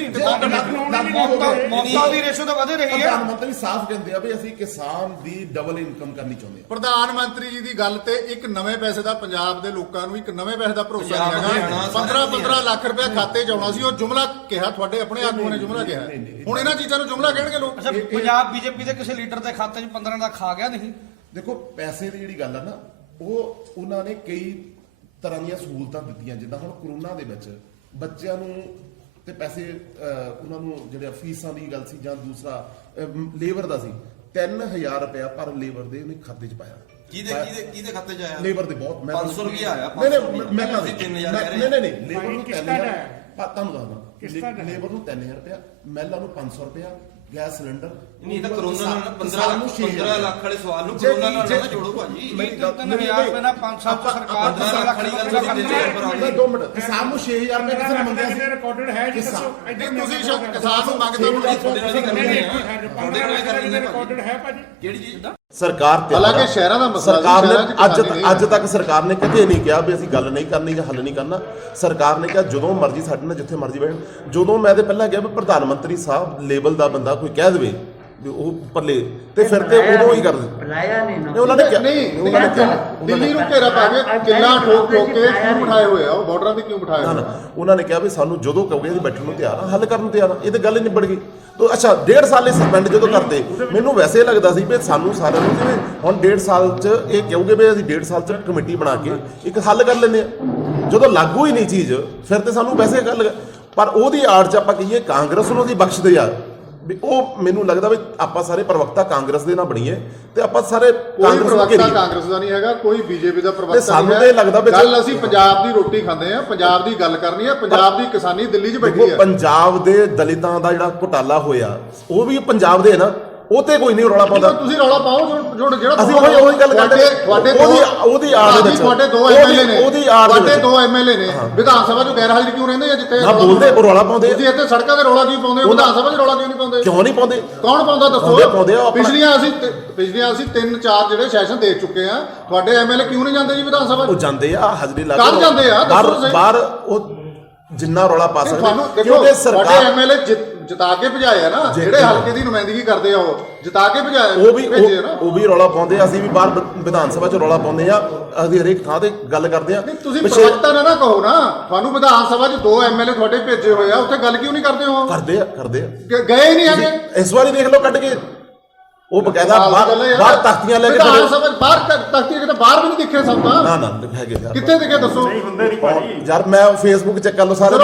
ਮੌਤਾਂ ਦੀ ਰੇਸ਼ੋ ਤਾਂ ਵਧ ਰਹੀ ਹੈ। ਪ੍ਰਧਾਨ ਮੰਤਰੀ ਸਾਫ਼ ਕਹਿੰਦੇ ਆ ਵੀ ਅਸੀਂ ਕਿਸਾਨ ਦੀ ਡਬਲ ਇਨਕਮ ਕਰਨੀ ਚਾਹੁੰਦੇ ਆ। ਪ੍ਰਧਾਨ ਮੰਤਰੀ ਜੀ ਦੀ ਗੱਲ ਤੇ ਇੱਕ ਨਵੇਂ ਪੈਸੇ ਦਾ ਪੰਜਾਬ ਦੇ ਲੋਕਾਂ ਨੂੰ ਇੱਕ ਨਵੇਂ ਪੈਸੇ ਦਾ ਭਰੋਸਾ ਨਹੀਂ ਹੈਗਾ। 15 ਲੱਖ ਰੁਪਏ ਖਾਤੇ 'ਚ ਆਉਣਾ ਸੀ, ਉਹ ਜੁਮਲਾ ਕਿਹਾ, ਤੁਹਾਡੇ ਆਪਣੇ ਆਗੂਆਂ ਨੇ ਜੁਮਲਾ ਕਿਹਾ। ਹੁਣ ਇਹਨਾਂ ਚੀਜ਼ਾਂ ਨੂੰ ਜੁਮਲਾ ਕਹਿਣਗੇ ਲੋਕ। ਅੱਛਾ, ਪੰਜਾਬ ਬੀਜੇਪੀ ਦੇ ਕਿਸੇ ਲੀਡਰ ਦੇ ਖਾਤੇ 'ਚ 15 ਲੱਖ ਆ ਗਿਆ ਨਹੀਂ? ਦੇਖੋ ਪੈਸੇ ਦੀ ਜਿਹੜੀ ਗੱਲ ਆ ਨਾ, ਉਹ ਉਹਨਾਂ ਨੇ ਕਈ ਤਰ੍ਹਾਂ ਦੀਆਂ ਸਹੂਲਤਾਂ ਦਿੱਤੀਆਂ। ਜਿੱਦਾਂ ਹੁਣ ਕਰੋਨਾ ਦੇ ਵਿੱਚ ਬੱਚਿਆਂ ਨੂੰ ਤੇ ਪੈਸੇ ਉਹਨਾਂ ਨੂੰ ਜਿਹੜੇ ਫੀਸਾਂ ਦੀ ਗੱਲ ਸੀ, ਜਾਂ ਦੂਸਰਾ ਲੇਬਰ ਦਾ ਸੀ, 3000 ਰੁਪਇਆ ਪਰ ਲੇਬਰ ਦੇ ਉਹਨੇ ਖਾਤੇ 'ਚ ਪਾਇਆ। ਕਿਹਦੇ ਖਾਤੇ 'ਚ ਆਇਆ? ਲੇਬਰ ਦੇ ਬਹੁਤ 500 ਰੁਪਇਆ ਆਇਆ। ਮੈਂ ਤਾਂ 3000 ਕਹਿ ਰਹੇ। ਨਹੀਂ ਲੇਬਰ ਨੂੰ 3000, ਤੁਹਾਨੂੰ ਦੱਸਦਾ, ਲੇਬਰ ਨੂੰ 3000 ਰੁਪਇਆ, ਮਹਿਲਾ ਨੂੰ 500 ਰੁਪਇਆ, ਗੈਸ ਸਿਲੰਡਰ। ਨਹੀਂ ਤਾਂ ਕਰੋਨਾ ਨਾਲ 15 ਲੱਖ ਵਾਲੇ ਸਵਾਲ ਨੂੰ ਕਰੋਨਾ ਨਾਲ ਨਾ ਜੋੜੋ ਭਾਜੀ। ਨਹੀਂ ਤਾਂ 3000 ਰੁਪਏ ਨਾਲ 5 ਸਾਲ ਤੋਂ ਸਰਕਾਰ 15 ਲੱਖ ਵਾਲੀ ਗੱਲ ਤੁਸੀਂ ਦਿੰਦੇ ਹੋ ਪਰ ਆਉਣੀ। 2 ਮਿੰਟ, ਕਿਸਾਨ ਨੂੰ 6000 ਰੁਪਏ ਕਿਸੇ ਨੇ ਮੰਗਿਆ ਸੀ। ਰਿਕਾਰਡਡ ਹੈ ਜੀ, ਦੱਸੋ। ਤੁਸੀਂ ਕਿਸਾਨ ਨੂੰ ਮੰਗਦੇ ਹੋ? ਤੁਹਾਡੇ ਨਾਲ ਹੀ ਕਰਨੀ ਹੈ, ਤੁਹਾਡੇ ਨਾਲ ਹੀ ਕਰਨੀ ਹੈ ਰਿਕਾਰਡਡ ਹੈ ਭਾਜੀ। ਕਿਹੜੀ ਚੀਜ਼? ਸਰਕਾਰ ਤੇ ਹਾਲਾਂਕਿ ਸ਼ਹਿਰਾਂ ਦਾ ਮਸਲਾ ਸਰਕਾਰ ਨੇ ਅੱਜ ਤੱਕ ਸਰਕਾਰ ਨੇ ਕਦੇ ਨਹੀਂ ਕਿਹਾ ਵੀ ਅਸੀਂ ਗੱਲ ਨਹੀਂ ਕਰਨੀ ਜਾਂ ਹੱਲ ਨਹੀਂ ਕਰਨਾ। ਸਰਕਾਰ ਨੇ ਕਿਹਾ ਜਦੋਂ ਮਰਜ਼ੀ ਸਾਡੇ ਨਾਲ ਜਿੱਥੇ ਮਰਜ਼ੀ ਬੈਠ। ਜਦੋਂ ਮੈਂ ਤੇ ਪਹਿਲਾਂ ਕਿਹਾ ਵੀ ਪ੍ਰਧਾਨ ਮੰਤਰੀ ਸਾਹਿਬ ਲੈਵਲ ਦਾ ਬੰਦਾ ਕੋਈ ਕਹਿ ਦੇਵੇ ਵੀ ਉਹ ਪੱਲੇ ਤੇ ਫਿਰ ਤੇ ਉਦੋਂ ਹੀ ਕਰਦੇ। ਬੁਲਾਇਆ ਨਹੀਂ ਨਾ। ਉਹਨਾਂ ਨੇ ਕਿਹਾ ਉਹਨਾਂ ਨੇ ਕਿਹਾ ਦਿੱਲੀ ਨੂੰ ਘੇਰਾ ਪਾ ਕੇ ਕਿੰਨਾ ਠੋਕ ਠੋਕ ਕੇ ਕਿਉਂ ਬਿਠਾਏ ਹੋਏ ਆ? ਉਹ ਬਾਰਡਰਾਂ ਤੇ ਕਿਉਂ ਬਿਠਾਏ ਹੋਏ ਆ? ਉਹਨਾਂ ਨੇ ਕਿਹਾ ਵੀ ਸਾਨੂੰ ਜਦੋਂ ਕਹੋਗੇ ਅਸੀਂ ਬੈਠਣ ਨੂੰ ਤਿਆਰ ਆ, ਹੱਲ ਕਰਨ ਨੂੰ ਤਿਆਰ ਆ। ਇਹ ਤੇ ਗੱਲ ਹੀ ਨਿਬੜ ਗਈ। ਤੋ ਅੱਛਾ 1.5 ਸਾਲ ਇਹ ਸਸਪੈਂਡ ਜਦੋਂ ਕਰਦੇ, ਮੈਨੂੰ ਵੈਸੇ ਲੱਗਦਾ ਸੀ ਵੀ ਸਾਨੂੰ ਸਾਰਿਆਂ ਨੂੰ ਜਿਵੇਂ ਹੁਣ 1.5 ਸਾਲ 'ਚ ਇਹ ਕਹੋਗੇ ਵੀ ਅਸੀਂ 1.5 ਸਾਲ 'ਚ ਕਮੇਟੀ ਬਣਾ ਕੇ ਇੱਕ ਹੱਲ ਕਰ ਲੈਂਦੇ ਆ। ਜਦੋਂ ਲਾਗੂ ਹੀ ਨਹੀਂ ਚੀਜ਼, ਫਿਰ ਤੇ ਸਾਨੂੰ ਵੈਸੇ ਗੱਲ। ਪਰ ਉਹਦੀ ਆੜ 'ਚ ਆਪਾਂ ਕਹੀਏ ਕਾਂਗਰਸ ਨੂੰ ਉਹਦੀ ਬਖਸ਼ਦੇ ਆ ਵੀ ਉਹ ਮੈਨੂੰ ਲੱਗਦਾ ਵੀ ਆਪਾਂ ਸਾਰੇ ਪ੍ਰਵਕਤਾ ਕਾਂਗਰਸ ਦੇ ਨਾਲ ਬਣੀਏ ਤੇ ਆਪਾਂ ਸਾਰੇ ਕੋਈ ਪ੍ਰਵਕਤਾ ਕਾਂਗਰਸ ਦਾ ਨਹੀਂ ਹੈਗਾ, ਕੋਈ ਬੀਜੇਪੀ ਦਾ ਪ੍ਰਵਕਤਾ ਸਾਨੂੰ ਨਹੀਂ ਤੇ ਲੱਗਦਾ ਵੀ ਗੱਲ ਅਸੀਂ ਪੰਜਾਬ ਦੀ ਰੋਟੀ ਖਾਂਦੇ ਆ, ਪੰਜਾਬ ਦੀ ਗੱਲ ਕਰਨੀ ਆ। ਪੰਜਾਬ ਦੀ ਕਿਸਾਨੀ ਦਿੱਲੀ 'ਚ ਬੈਠੀ ਆ। ਪੰਜਾਬ ਦੇ ਦਲਿਤਾਂ ਦਾ ਜਿਹੜਾ ਘੁਟਾਲਾ ਹੋਇਆ ਉਹ ਵੀ ਪੰਜਾਬ ਦੇ ਨਾ, ਉਹ ਤੇ ਕੋਈ ਨਹੀਂ ਰੌਲਾ ਪਾਉਂਦਾ। ਤੁਸੀਂ ਰੌਲਾ ਪਾਓ ਜਿਹੜਾ ਅਸੀਂ ਉਹੀ ਗੱਲ ਕਰਦੇ ਉਹਦੀ ਆੜ ਦੇ ਵਿੱਚ ਤੁਹਾਡੇ ਦੋ ਐਮਐਲਏ ਨੇ ਉਹਦੀ ਆੜ ਦੇ ਵਿੱਚ ਦੋ ਐਮਐਲਏ ਨੇ ਵਿਧਾਨ ਸਭਾ 'ਚ ਗੈਰ ਹਾਜ਼ਰ ਕਿਉਂ ਰਹਿੰਦੇ ਆ? ਜਿੱਥੇ ਨਾ ਬੋਲਦੇ ਉਹ ਰੌਲਾ ਪਾਉਂਦੇ। ਤੁਸੀਂ ਇੱਥੇ ਸੜਕਾਂ ਤੇ ਰੌਲਾ ਕਿਉਂ ਪਾਉਂਦੇ ਹੋ? ਵਿਧਾਨ ਸਭਾ 'ਚ ਰੌਲਾ ਕਿਉਂ ਨਹੀਂ ਪਾਉਂਦੇ? ਕਿਉਂ ਨਹੀਂ ਪਾਉਂਦੇ? ਕੌਣ ਪਾਉਂਦਾ ਦੱਸੋ? ਪਾਉਂਦੇ ਆ। ਪਿਛਲੀਆਂ ਅਸੀਂ 3-4 ਜਿਹੜੇ ਸੈਸ਼ਨ ਦੇਖ ਚੁੱਕੇ ਆ। ਤੁਹਾਡੇ ਐਮਐਲਏ ਕਿਉਂ ਨਹੀਂ ਜਾਂਦੇ ਜੀ ਵਿਧਾਨ ਸਭਾ 'ਚ? ਉਹ ਜਾਂਦੇ ਆ ਹਾਜ਼ਰੀ ਲਾ ਕੱਲ੍ਹ ਜਾਂਦੇ ਆ, ਦੱਸੋ ਸਹੀ। ਬਾਹਰ ਉਹ ਜਿੰਨਾ ਰੌਲਾ ਪਾ ਸਕਦੇ ਕਿਉਂਕਿ ਕਿਉਂਕਿ ਤੁਹਾਡੇ ਸਰਕਾਰ ਐਮਐਲਏ ਜਿਤਾ ਕੇ ਭਜਾਇਆ ਨਾ, ਜਿਹੜੇ ਹਲਕੇ ਦੀ ਨੁਮਾਇੰਦਗੀ ਕਰਦੇ ਆ ਉਹ ਜਿਤਾ ਕੇ ਭਜਾਇਆ ਉਹ ਵੀ ਰੌਲਾ ਪਾਉਂਦੇ ਆ। ਅਸੀਂ ਵੀ ਬਾਹਰ ਵਿਧਾਨ ਸਭਾ 'ਚ ਰੌਲਾ ਪਾਉਂਦੇ ਆ। ਅਸੀਂ ਹਰੇਕ ਥਾਂ ਤੇ ਗੱਲ ਕਰਦੇ ਆ। ਤੁਸੀਂ ਪ੍ਰਵਕਤਾ ਨਾ ਕਹੋ ਨਾ। ਤੁਹਾਨੂੰ ਵਿਧਾਨ ਸਭਾ 'ਚ 2 ਐਮਐਲਏ ਤੁਹਾਡੇ ਭੇਜੇ ਹੋਏ ਆ, ਉੱਥੇ ਗੱਲ ਕਿਉਂ ਨਹੀਂ ਕਰਦੇ ਹੋ? ਕਰਦੇ ਆ ਗਏ ਹੀ ਨਹੀਂ ਹੈਗੇ। ਇਸ ਵਾਰੀ ਦੇਖ ਲਓ ਕੱਢ ਕੇ ਉਹ ਬਕਾਇਦਾ ਬਾਹਰ ਤਖਤੀਆਂ ਲੈ ਕੇ ਵਿਧਾਨ ਸਭਾ ਬਾਹਰ ਤਖਤੀਆਂ ਕਿਤੇ ਬਾਹਰ ਵੀ ਨਹੀਂ ਦਿਖੇ ਸਭ ਤਾਂ। ਨਾ ਹੈਗੇ ਯਾਰ, ਕਿੱਥੇ ਦਿਖੇ ਦੱਸੋ ਯਾਰ ਮੈਂ ਫੇਸਬੁੱਕ ਚੈੱਕ ਕਰ ਲਓ ਸਾਰੇ।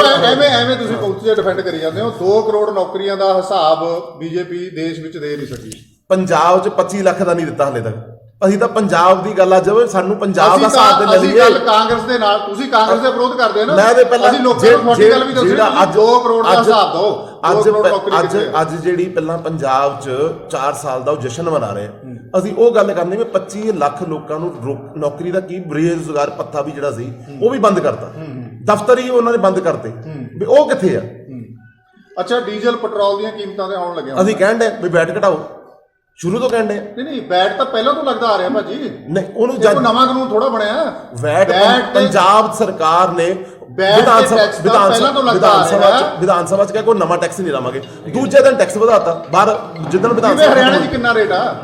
ਐਵੇਂ ਤੁਸੀਂ ਪੁਲਿਸ ਦੇ ਡਿਫੈਂਡ ਕਰੀ ਜਾਂਦੇ ਹੋ। 2 ਕਰੋੜ ਨੌਕਰੀਆਂ ਦਾ ਹਿਸਾਬ ਬੀਜੇਪੀ ਦੇਸ਼ ਵਿੱਚ ਦੇ ਨਹੀਂ ਸਕੀ। ਪੰਜਾਬ 'ਚ 25 ਲੱਖ ਦਾ ਨਹੀਂ ਦਿੱਤਾ ਹਲੇ ਤੱਕ। ਅਸੀਂ ਤਾਂ ਪੰਜਾਬ ਦੀ ਗੱਲ ਅੱਜ ਸਾਨੂੰ ਪੰਜਾਬ ਦਾ ਸਾਥ ਦੇ ਅਸੀਂ ਗੱਲ ਕਾਂਗਰਸ ਦੇ ਨਾਲ, ਤੁਸੀਂ ਕਾਂਗਰਸ ਦੇ ਵਿਰੋਧ ਕਰਦੇ ਨਾ। ਮੈਂ ਤੇ ਪਹਿਲਾਂ ਅਸੀਂ ਲੋਕਾਂ ਨੂੰ ਤੁਹਾਡੀ ਗੱਲ ਵੀ ਦੱਸੀ ਅੱਜ 2 ਕਰੋੜ ਦਾ ਹਿਸਾਬ ਦਿਓ। ਅੱਜ ਜਿਹੜੀ ਪਹਿਲਾਂ ਪੰਜਾਬ 'ਚ 4 ਸਾਲ ਦਾ ਉਹ ਜਸ਼ਨ ਮਨਾ ਰਹੇ ਆ। ਅਸੀਂ ਉਹ ਗੱਲ ਕਰਨੀ ਵੀ 25 ਲੱਖ ਲੋਕਾਂ ਨੂੰ ਨੌਕਰੀ ਦਾ ਕੀ ਬੇਰੁਜ਼ਗਾਰ ਭੱਤਾ ਵੀ ਜਿਹੜਾ ਸੀ ਉਹ ਵੀ ਬੰਦ ਕਰਤਾ। ਦਫ਼ਤਰ ਹੀ ਉਹਨਾਂ ਨੇ ਬੰਦ ਕਰਤੇ ਵੀ ਉਹ ਕਿੱਥੇ ਆ? ਅੱਛਾ, ਡੀਜ਼ਲ ਪੈਟਰੋਲ ਦੀਆਂ ਕੀਮਤਾਂ ਤੇ ਆਉਣ ਲੱਗਿਆ। ਅਸੀਂ ਕਹਿਣ ਦੇ ਵੀ ਬੈਟ ਘਟਾਓ, ਸ਼ੁਰੂ ਤੋਂ ਕਹਿੰਦੇ ਨਹੀਂ ਬੈਟ ਤਾਂ ਪਹਿਲਾਂ ਤੋਂ ਲੱਗਦਾ ਆ ਰਿਹਾ ਭਾਜੀ। ਨਹੀਂ ਉਹਨੂੰ ਨਵਾਂ ਕਾਨੂੰਨ ਥੋੜਾ ਬਣਿਆ। ਵੈਟ ਪੰਜਾਬ ਸਰਕਾਰ ਨੇ ਵਿਧਾਨ ਸਭਾ 'ਚ ਕਿਹਾ ਕੋਈ ਨਵਾਂ ਟੈਕਸ ਨਹੀਂ ਲਾਵਾਂਗੇ। ਦੂਜੇ ਦਿਨ ਟੈਕਸ ਵਧਾਤਾ ਬਾਹਰ ਜਿੱਦਣ ਵਿਧਾਨ ਸਭਾ। ਹਰਿਆਣਾ 'ਚ ਕਿੰਨਾ ਰੇਟ ਆ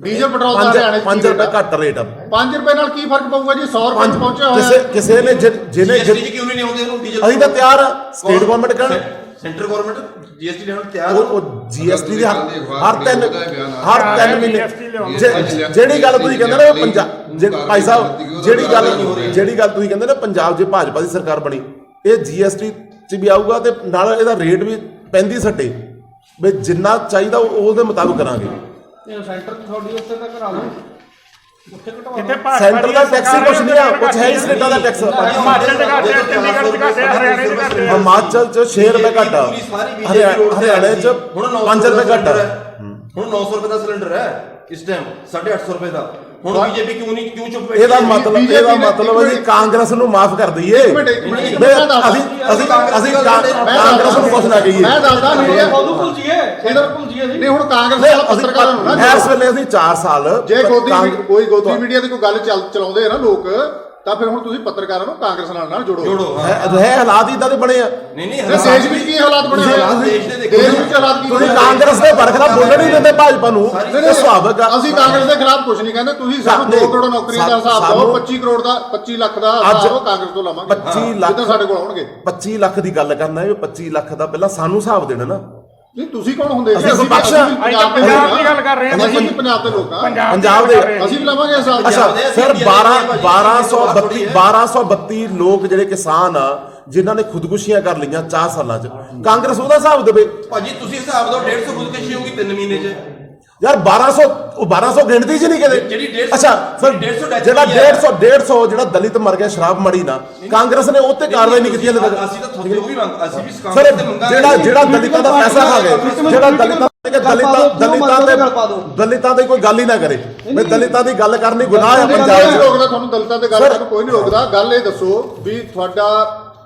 ਡੀਜ਼ਲ ਪੈਟਰੋਲ ਦਾ? ਹਰਿਆਣੇ 'ਚ 5 ਰੁਪਏ ਘੱਟ ਰੇਟ ਆ। 5 ਰੁਪਏ ਨਾਲ ਕੀ ਫਰਕ ਪਊਗਾ ਜੀ? 100 ਰੁਪਏ 'ਚ ਪਹੁੰਚਿਆ ਹੋਇਆ। ਕਿਸੇ ਨੇ ਜਿਹਨੇ ਕਿਉਂ ਨਹੀਂ ਆਉਂਦੇ ਉਹਨੂੰ ਡੀਜ਼ਲ? ਅਸੀਂ ਤਾਂ ਤਿਆਰ ਆ। ਸਟੇਟ ਗਵਰਨਮੈਂਟ ਕਰਨ, ਸੈਂਟਰ ਗਵਰਨਮੈਂਟ ਜੀਐਸਟੀ ਲੈਣ ਤਿਆਰ। ਉਹ ਜੀਐਸਟੀ ਦੀ ਹਰ 3 ਮਹੀਨੇ ਜਿਹੜੀ ਗੱਲ ਤੁਸੀਂ ਕਹਿੰਦੇ ਨਾ ਪੰਜਾਬ ਭਾਈ ਸਾਹਿਬ ਜਿਹੜੀ ਗੱਲ ਤੁਸੀਂ ਕਹਿੰਦੇ ਨਾ ਪੰਜਾਬ 'ਚ ਭਾਜਪਾ ਦੀ ਸਰਕਾਰ ਬਣੀ, ਇਹ ਜੀਐਸਟੀ 'ਚ ਵੀ ਆਊਗਾ ਤੇ ਨਾਲ ਇਹਦਾ ਰੇਟ ਵੀ 35 ਸੱਟੇ ਵੀ ਜਿੰਨਾ ਚਾਹੀਦਾ ਉਹਦੇ ਮੁਤਾਬਕ ਕਰਾਂਗੇ। ਸੈਂਟਰ ਤੁਹਾਡੀ ਉੱਤੇ ਤਾਂ ਕਰਾ ਲਓ। ਸੈਂਟਰ ਦਾ ਟੈਕਸ ਹੀ ਕੁਛ ਨਹੀਂ ਆ, ਕੁਛ ਹੈ ਹੀ ਸਟੇਟਾਂ ਦਾ ਟੈਕਸ। ਹਿਮਾਚਲ ਚ ਘੱਟ ਹੈ, ਚੰਡੀਗੜ੍ਹ ਚ ਘੱਟ ਹੈ, ਹਰਿਆਣੇ ਚ ਘੱਟ ਹੈ। ਹਿਮਾਚਲ 'ਚ 6 ਰੁਪਏ ਘੱਟ ਆ, ਹਰਿਆਣੇ 'ਚ 5 ਰੁਪਏ ਘੱਟ ਆ। ਹੁਣ 900 ਰੁਪਏ ਦਾ ਸਿਲੰਡਰ ਹੈ ਇਸ ਟਾਈਮ, 850 ਰੁਪਏ ਦਾ। ਹੁਣ ਬੀਜੇਪੀ ਕਿਉਂ ਚੁੱਪ ਬੈਠੀ? ਇਹਦਾ ਮਤਲਬ ਹੈ ਜੀ ਕਾਂਗਰਸ ਨੂੰ ਮਾਫ ਕਰ ਦਈਏ। ਅਸੀਂ ਕਾਂਗਰਸ ਨੂੰ ਕੁਛ ਨਾ ਕਹੀਏ। ਮੈਂ ਦੱਸਦਾ ਨਹੀਂ ਹੁਣ ਕਾਂਗਰਸ ਦੇ ਪੱਤਰਕਾਰਾਂ ਨੂੰ ਨਾ ਇਸ ਵੇਲੇ ਅਸੀਂ 4 ਸਾਲ ਜੇ ਕੋਈ ਗੋਦੀ ਮੀਡੀਆ ਦੀ ਕੋਈ ਗੱਲ ਚਲਾਉਂਦੇ ਆ ਨਾ ਲੋਕ, ਤਾਂ ਫਿਰ ਹੁਣ ਤੁਸੀਂ ਪੱਤਰਕਾਰਾਂ ਨੂੰ ਕਾਂਗਰਸ ਨਾਲ ਜੋੜੋ। ਹੈ ਹਾਲਾਤ ਇਦਾਂ ਦੇ ਬਣੇ ਆ। ਨਹੀਂ ਦੇਸ਼ ਵਿੱਚ ਕੀ ਹਾਲਾਤ ਬਣੇ ਹੋਏ ਆ? ਦੇਸ਼ ਵਿੱਚ ਹਾਲਾਤ ਕੀ? ਤੁਸੀਂ ਕਾਂਗਰਸ ਦੇ ਬਰਖਲਾਫ ਬੋਲਣ ਨਹੀਂ ਦਿੰਦੇ ਭਾਜਪਾ ਨੂੰ। ਸੁਭਾਵਿਕ ਆ। ਅਸੀਂ ਕਾਂਗਰਸ ਦੇ ਖਿਲਾਫ ਕੁਝ ਨਹੀਂ ਕਹਿੰਦੇ। ਤੁਸੀਂ ਸਾਨੂੰ 2 ਕਰੋੜ ਨੌਕਰੀਆਂ ਦਾ ਹਿਸਾਬ ਦਿਓ। 25 ਕਰੋੜ ਦਾ 25 ਲੱਖ ਦਾ ਹਿਸਾਬ ਕਾਂਗਰਸ ਤੋਂ ਲਵਾਂਗੇ। 25 ਲੱਖ ਸਾਡੇ ਕੋਲ ਆਉਣਗੇ। 25 ਲੱਖ ਦੀ ਗੱਲ ਕਰਨਾ ਹੈ। 25 ਲੱਖ ਦਾ ਪਹਿਲਾਂ ਸਾਨੂੰ ਹਿਸਾਬ ਦੇਣਾ ਨਾ। ਨਹੀਂ ਤੁਸੀਂ ਕੌਣ ਹੁੰਦੇ? ਅਸੀਂ ਵਿਪਕਸ਼ ਪੰਜਾਬ ਦੀ ਗੱਲ ਕਰ ਰਹੇ ਹਾਂ। ਅਸੀਂ ਪੰਜਾਬ ਦੇ ਲੋਕ ਆ। ਪੰਜਾਬ ਦੇ ਅਸੀਂ ਵੀ ਲਵਾਂਗੇ ਹਿਸਾਬ। ਅੱਛਾ ਸਰ 1232 ਲੋਕ ਜਿਹੜੇ ਕਿਸਾਨ ਆ ਜਿਨ੍ਹਾਂ ਨੇ ਖੁਦਕੁਸ਼ੀਆਂ ਕਰ ਲਈਆਂ 4 ਸਾਲਾਂ 'ਚ, ਕਾਂਗਰਸ ਉਹਦਾ ਹਿਸਾਬ ਦੇਵੇ। ਭਾਜੀ ਤੁਸੀਂ ਹਿਸਾਬ ਦਿਓ, 150 ਖੁਦਕੁਸ਼ੀ ਹੋਊਗੀ 3 ਮਹੀਨੇ 'ਚ। ਯਾਰ 1200 ਗਿਣਤੀ 'ਚ ਨਹੀਂ ਕਿਤੇ। ਅੱਛਾ ਫਿਰ ਜਿਹੜਾ 150 ਜਿਹੜਾ ਦਲਿਤ ਮਰ ਗਿਆ ਸ਼ਰਾਬ ਮੜੀ ਨਾ, ਕਾਂਗਰਸ ਨੇ ਉਹ ਤੇ ਕਾਰਵਾਈ ਨਹੀਂ ਕੀਤੀ ਹਲੇ ਤੱਕ। ਅਸੀਂ ਤਾਂ ਤੁਹਾਡੇ ਉਹ ਵੀ ਮੰਗ, ਅਸੀਂ ਵੀ ਸਰ ਜਿਹੜਾ ਦਲਿਤਾਂ ਦਾ ਪੈਸਾ ਖਾ ਗਏ, ਜਿਹੜਾ ਦਲਿਤਾਂ ਦੀ ਕੋਈ ਗੱਲ ਹੀ ਨਾ ਕਰੇ। ਮੈਂ ਦਲਿਤਾਂ ਦੀ ਗੱਲ ਕਰਨੀ ਗੁਨਾਹ ਹੈ ਪੰਜਾਬ 'ਚ। ਰੋਕਦਾ ਤੁਹਾਨੂੰ ਦਲਿਤਾਂ ਤੇ ਗੱਲ ਕਰਨ ਕੋਈ ਨਹੀਂ ਰੋਕਦਾ। ਗੱਲ ਇਹ ਦੱਸੋ ਵੀ ਤੁਹਾਡਾ